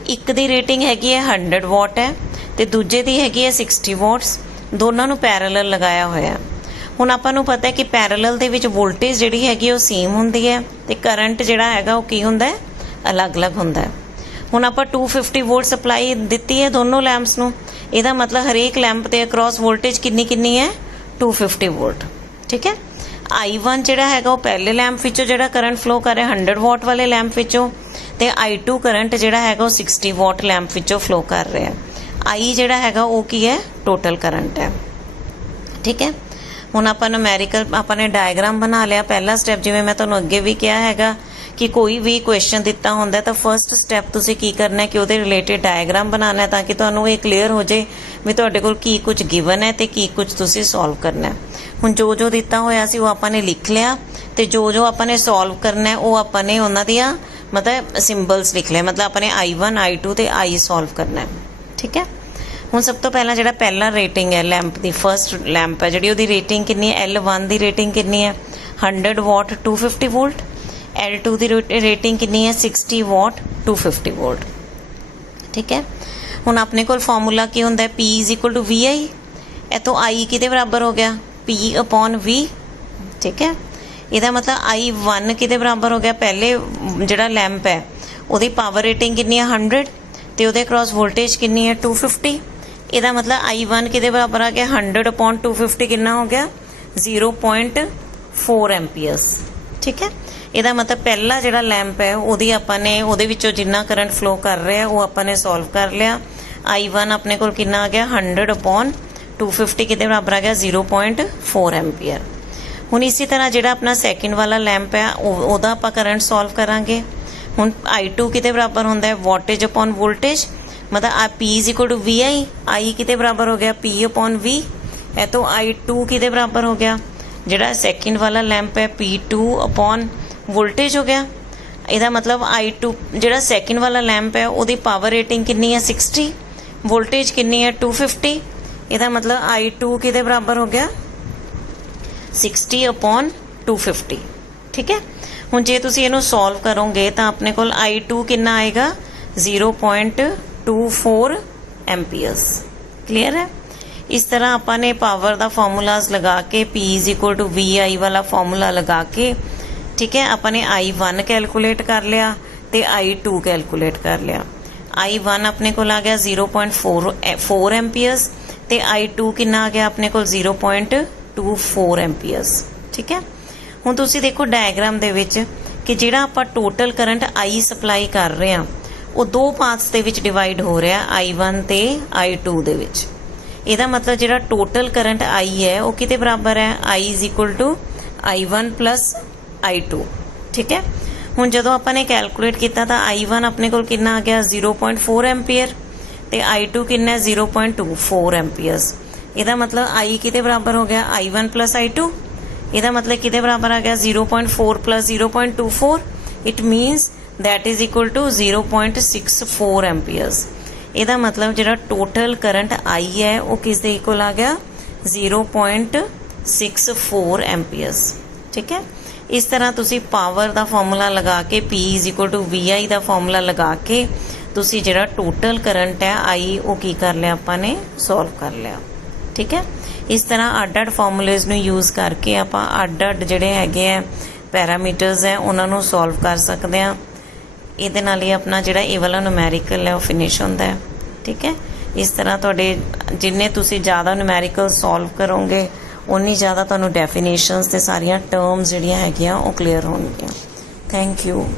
एक दी रेटिंग हैगी है 100 वाट है ते दूजे दी हैगी है 60 वाट्स, दोनों ਨੂੰ पैरेलल लगाया होया है। ਹੁਣ ਆਪਾਂ ਨੂੰ ਪਤਾ ਹੈ ਕਿ ਪੈਰਲਲ ਦੇ ਵਿੱਚ ਵੋਲਟੇਜ ਜਿਹੜੀ ਹੈਗੀ ਉਹ ਸੇਮ ਹੁੰਦੀ ਹੈ ਤੇ ਕਰੰਟ ਜਿਹੜਾ ਹੈਗਾ ਉਹ ਕੀ ਹੁੰਦਾ ਹੈ ਅਲੱਗ-ਅਲੱਗ ਹੁੰਦਾ ਹੈ। ਹੁਣ ਆਪਾਂ 250 ਵੋਲਟ ਸਪਲਾਈ ਦਿੱਤੀ ਹੈ ਦੋਨੋਂ ਲੈਂਪਸ ਨੂੰ, ਇਹਦਾ ਮਤਲਬ ਹਰੇਕ ਲੈਂਪ ਤੇ ਅਕ੍ਰੋਸ ਵੋਲਟੇਜ ਕਿੰਨੀ ਹੈ 250 ਵੋਲਟ। ਠੀਕ ਹੈ, I1 ਜਿਹੜਾ ਹੈਗਾ ਉਹ ਪਹਿਲੇ ਲੈਂਪ ਵਿੱਚੋਂ ਜਿਹੜਾ ਕਰੰਟ ਫਲੋ ਕਰ ਰਿਹਾ 100 ਵਾਟ ਵਾਲੇ ਲੈਂਪ ਵਿੱਚੋਂ ਤੇ I2 ਕਰੰਟ ਜਿਹੜਾ ਹੈਗਾ ਉਹ 60 ਵਾਟ ਲੈਂਪ ਵਿੱਚੋਂ ਫਲੋ ਕਰ ਰਿਹਾ ਹੈ। I ਜਿਹੜਾ ਹੈਗਾ ਉਹ ਕੀ ਹੈ ਟੋਟਲ ਕਰੰਟ ਹੈ। ਠੀਕ ਹੈ, ਹੁਣ ਆਪਾਂ ਨੂਮੈਰੀਕਲ ਆਪਾਂ ਨੇ ਡਾਇਗਰਾਮ ਬਣਾ ਲਿਆ। ਪਹਿਲਾ ਸਟੈਪ ਜਿਵੇਂ ਮੈਂ ਤੁਹਾਨੂੰ ਅੱਗੇ ਵੀ ਕਿਹਾ ਹੈਗਾ ਕਿ ਕੋਈ ਵੀ ਕੁਐਸਚਨ ਦਿੱਤਾ ਹੁੰਦਾ ਤਾਂ ਫਰਸਟ ਸਟੈਪ ਤੁਸੀਂ ਕੀ ਕਰਨਾ ਹੈ ਕਿ ਉਹਦੇ ਰਿਲੇਟਡ ਡਾਇਗਰਾਮ ਬਣਾਉਣਾ ਹੈ ਤਾਂ ਕਿ ਤੁਹਾਨੂੰ ਇਹ ਕਲੀਅਰ ਹੋ ਜਾਏ ਵੀ ਤੁਹਾਡੇ ਕੋਲ ਕੀ ਕੁਝ ਗਿਵਨ ਹੈ ਤੇ ਕੀ ਕੁਝ ਤੁਸੀਂ ਸੋਲਵ ਕਰਨਾ ਹੈ। ਹੁਣ ਜੋ ਦਿੱਤਾ ਹੋਇਆ ਸੀ ਉਹ ਆਪਾਂ ਨੇ ਲਿਖ ਲਿਆ ਤੇ ਜੋ ਆਪਾਂ ਨੇ ਸੋਲਵ ਕਰਨਾ ਹੈ ਉਹ ਆਪਾਂ ਨੇ ਉਹਨਾਂ ਦੀਆਂ ਮਤਲਬ ਸਿੰਬਲਸ ਲਿਖ ਲਿਆ, ਮਤਲਬ ਆਪਾਂ ਨੇ I1 I2 ਤੇ I ਸੋਲਵ ਕਰਨਾ ਹੈ। ਠੀਕ ਹੈ, ਹੁਣ ਸਭ ਤੋਂ ਪਹਿਲਾਂ ਜਿਹੜਾ ਪਹਿਲਾ ਰੇਟਿੰਗ ਹੈ ਲੈਂਪ ਦੀ, ਫਰਸਟ ਲੈਂਪ ਹੈ ਜਿਹੜੀ ਉਹਦੀ ਰੇਟਿੰਗ ਕਿੰਨੀ ਹੈ L1 ਦੀ ਰੇਟਿੰਗ ਕਿੰਨੀ ਹੈ 100 ਵਾਟ 250 ਵੋਲਟ, L2 ਦੀ ਰੇਟਿੰਗ ਕਿੰਨੀ ਹੈ 60 ਵਾਟ 250 ਵੋਲਟ। ਠੀਕ ਹੈ, ਹੁਣ ਆਪਣੇ ਕੋਲ ਫਾਰਮੂਲਾ ਕੀ ਹੁੰਦਾ ਹੈ P = VI। ਇਥੋਂ I ਕਿਹਦੇ ਬਰਾਬਰ ਹੋ ਗਿਆ P upon V। ਠੀਕ ਹੈ, ਇਹਦਾ ਮਤਲਬ I1 ਕਿਹਦੇ ਬਰਾਬਰ ਹੋ ਗਿਆ, ਪਹਿਲੇ ਜਿਹੜਾ ਲੈਂਪ ਹੈ ਉਹਦੀ ਪਾਵਰ ਰੇਟਿੰਗ ਕਿੰਨੀ ਹੈ 100 ਤੇ ਉਹਦੇ ਅਕ੍ਰੋਸ ਵੋਲਟੇਜ ਕਿੰਨੀ ਹੈ 250। ਇਹਦਾ ਮਤਲਬ I1 ਕਿਹਦੇ ਬਰਾਬਰ ਆ ਗਿਆ 100 upon 250 ਕਿੰਨਾ ਹੋ ਗਿਆ 0.4 ਐਂਪੀਅਰਸ। ਠੀਕ ਹੈ, ਇਹਦਾ ਮਤਲਬ ਪਹਿਲਾ ਜਿਹੜਾ ਲੈਂਪ ਹੈ ਉਹਦੀ ਆਪਾਂ ਨੇ ਉਹਦੇ ਵਿੱਚੋਂ ਜਿੰਨਾ ਕਰੰਟ ਫਲੋ ਕਰ ਰਿਹਾ ਉਹ ਆਪਾਂ ਨੇ ਸੋਲਵ ਕਰ ਲਿਆ। I1 ਆਪਣੇ ਕੋਲ ਕਿੰਨਾ ਆ ਗਿਆ 100 upon 250 ਕਿਹਦੇ ਬਰਾਬਰ ਆ ਗਿਆ 0.4 ਐਂਪੀਅਰ। ਹੁਣ ਇਸੇ ਤਰ੍ਹਾਂ ਜਿਹੜਾ ਆਪਣਾ ਸੈਕਿੰਡ ਵਾਲਾ ਲੈਂਪ ਹੈ ਉਹਦਾ ਆਪਾਂ ਕਰੰਟ ਸੋਲਵ ਕਰਾਂਗੇ। ਹੁਣ I2 ਕਿਹਦੇ ਬਰਾਬਰ ਹੁੰਦਾ ਹੈ ਵੋਲਟੇਜ upon ਵੋਲਟੇਜ, मतलब P = VI। I किते बराबर हो गया P upon V है तो I2 किते बराबर हो गया ਜਿਹੜਾ ਸੈਕਿੰਡ ਵਾਲਾ ਲੈਂਪ ਹੈ P2 upon ਵੋਲਟੇਜ ਹੋ ਗਿਆ। ਇਹਦਾ ਮਤਲਬ I2 ਜਿਹੜਾ ਸੈਕਿੰਡ ਵਾਲਾ ਲੈਂਪ ਹੈ ਉਹਦੀ ਪਾਵਰ ਰੇਟਿੰਗ ਕਿੰਨੀ ਹੈ 60, ਵੋਲਟੇਜ ਕਿੰਨੀ ਹੈ 250। ਇਹਦਾ ਮਤਲਬ I2 ਕਿਤੇ ਬਰਾਬਰ ਹੋ ਗਿਆ 60 upon 250। ਠੀਕ ਹੈ, ਹੁਣ ਜੇ ਤੁਸੀਂ ਇਹਨੂੰ ਸੋਲਵ ਕਰੋਗੇ ਤਾਂ ਆਪਣੇ ਕੋਲ I2 ਕਿੰਨਾ ਆਏਗਾ 0.24 एम्पियर्स। क्लियर है। इस तरह ਆਪਾਂ ਨੇ ਪਾਵਰ ਦਾ ਫਾਰਮੂਲਾਸ ਲਗਾ ਕੇ P = VI ਵਾਲਾ ਫਾਰਮੂਲਾ ਲਗਾ ਕੇ ਠੀਕ ਹੈ ਆਪਾਂ ਨੇ I1 ਕੈਲਕੂਲੇਟ ਕਰ ਲਿਆ ਤੇ I2 ਕੈਲਕੂਲੇਟ ਕਰ ਲਿਆ। I1 ਆਪਣੇ ਕੋਲ ਆ ਗਿਆ 0.4 ਐਂਪੀਅਰਸ ਤੇ I2 ਕਿੰਨਾ ਆ ਗਿਆ ਆਪਣੇ ਕੋਲ 0.24 ਐਂਪੀਅਰਸ। ਠੀਕ ਹੈ, ਹੁਣ ਤੁਸੀਂ ਦੇਖੋ ਡਾਇਗਰਾਮ ਦੇ ਵਿੱਚ ਕਿ ਜਿਹੜਾ ਆਪਾਂ ਟੋਟਲ ਕਰੰਟ I ਸਪਲਾਈ ਕਰ ਰਹੇ ਹਾਂ ਉਹ ਦੋ ਪਾਰਟਸ ਦੇ ਵਿੱਚ ਡਿਵਾਈਡ ਹੋ ਰਿਹਾ I1 ਤੇ I2 ਦੇ ਵਿੱਚ। ਇਹਦਾ ਮਤਲਬ ਜਿਹੜਾ ਟੋਟਲ ਕਰੰਟ I ਹੈ ਉਹ ਕਿਤੇ ਬਰਾਬਰ ਹੈ I = I1 + I2। ਠੀਕ ਹੈ, ਹੁਣ ਜਦੋਂ ਆਪਾਂ ਨੇ ਕੈਲਕੂਲੇਟ ਕੀਤਾ ਤਾਂ I1 ਆਪਣੇ ਕੋਲ ਕਿੰਨਾ ਆ ਗਿਆ 0.4 ਐਂਪੀਅਰ ਤੇ I2 ਕਿੰਨਾ 0.24 ਐਂਪੀਅਰਸ। ਇਹਦਾ ਮਤਲਬ I ਕਿਹਦੇ ਬਰਾਬਰ ਹੋ ਗਿਆ I1 plus I2। ਇਹਦਾ ਮਤਲਬ ਕਿਹਦੇ ਬਰਾਬਰ ਆ ਗਿਆ 0.4 plus 0.24। It means that is equal to 0.64 amperes। ਇਹਦਾ ਮਤਲਬ ਜਿਹੜਾ ਟੋਟਲ ਕਰੰਟ I ਹੈ ਉਹ ਕਿਸ ਦੇ ਇਕੁਅਲ ਆ ਗਿਆ 0.64 amperes। ਠੀਕ ਹੈ, ਇਸ ਤਰ੍ਹਾਂ ਤੁਸੀਂ ਪਾਵਰ ਦਾ ਫਾਰਮੂਲਾ ਲਗਾ ਕੇ P is equal to VI the formula ਲਗਾ ਕੇ ਤੁਸੀਂ ਜਿਹੜਾ ਟੋਟਲ ਕਰੰਟ ਹੈ I ਉਹ ਕੀ ਕਰ ਲਿਆ ਆਪਾਂ ਨੇ ਸੋਲਵ ਕਰ ਲਿਆ। ਠੀਕ ਹੈ, ਇਸ ਤਰ੍ਹਾਂ ਅੱਡ-ਅੱਡ ਫਾਰਮੂਲੇਜ਼ ਨੂੰ ਯੂਜ਼ ਕਰਕੇ ਆਪਾਂ ਅੱਡ-ਅੱਡ ਜਿਹੜੇ ਹੈਗੇ ਆ ਪੈਰਾਮੀਟਰਸ ਹੈ ਉਹਨਾਂ ਨੂੰ ਸੋਲਵ ਕਰ ਸਕਦੇ ਹਾਂ। ਇਹਦੇ ਨਾਲ ਹੀ ਆਪਣਾ ਜਿਹੜਾ ਇਹ ਵਾਲਾ ਨੂਮੈਰੀਕਲ ਹੈ ਉਹ ਫਿਨਿਸ਼ ਹੁੰਦਾ ਹੈ। ਠੀਕ ਹੈ, ਇਸ ਤਰ੍ਹਾਂ ਤੁਹਾਡੇ ਜਿੰਨੇ ਤੁਸੀਂ ਜ਼ਿਆਦਾ ਨੂਮੈਰੀਕਲ ਸੋਲਵ ਕਰੋਗੇ ਉਨੀ ਜ਼ਿਆਦਾ ਤੁਹਾਨੂੰ ਡੈਫੀਨੇਸ਼ਨਸ ਤੇ ਸਾਰੀਆਂ ਟਰਮਸ ਜਿਹੜੀਆਂ ਹੈਗੀਆਂ ਉਹ ਕਲੀਅਰ ਹੋਣਗੀਆਂ। Thank you.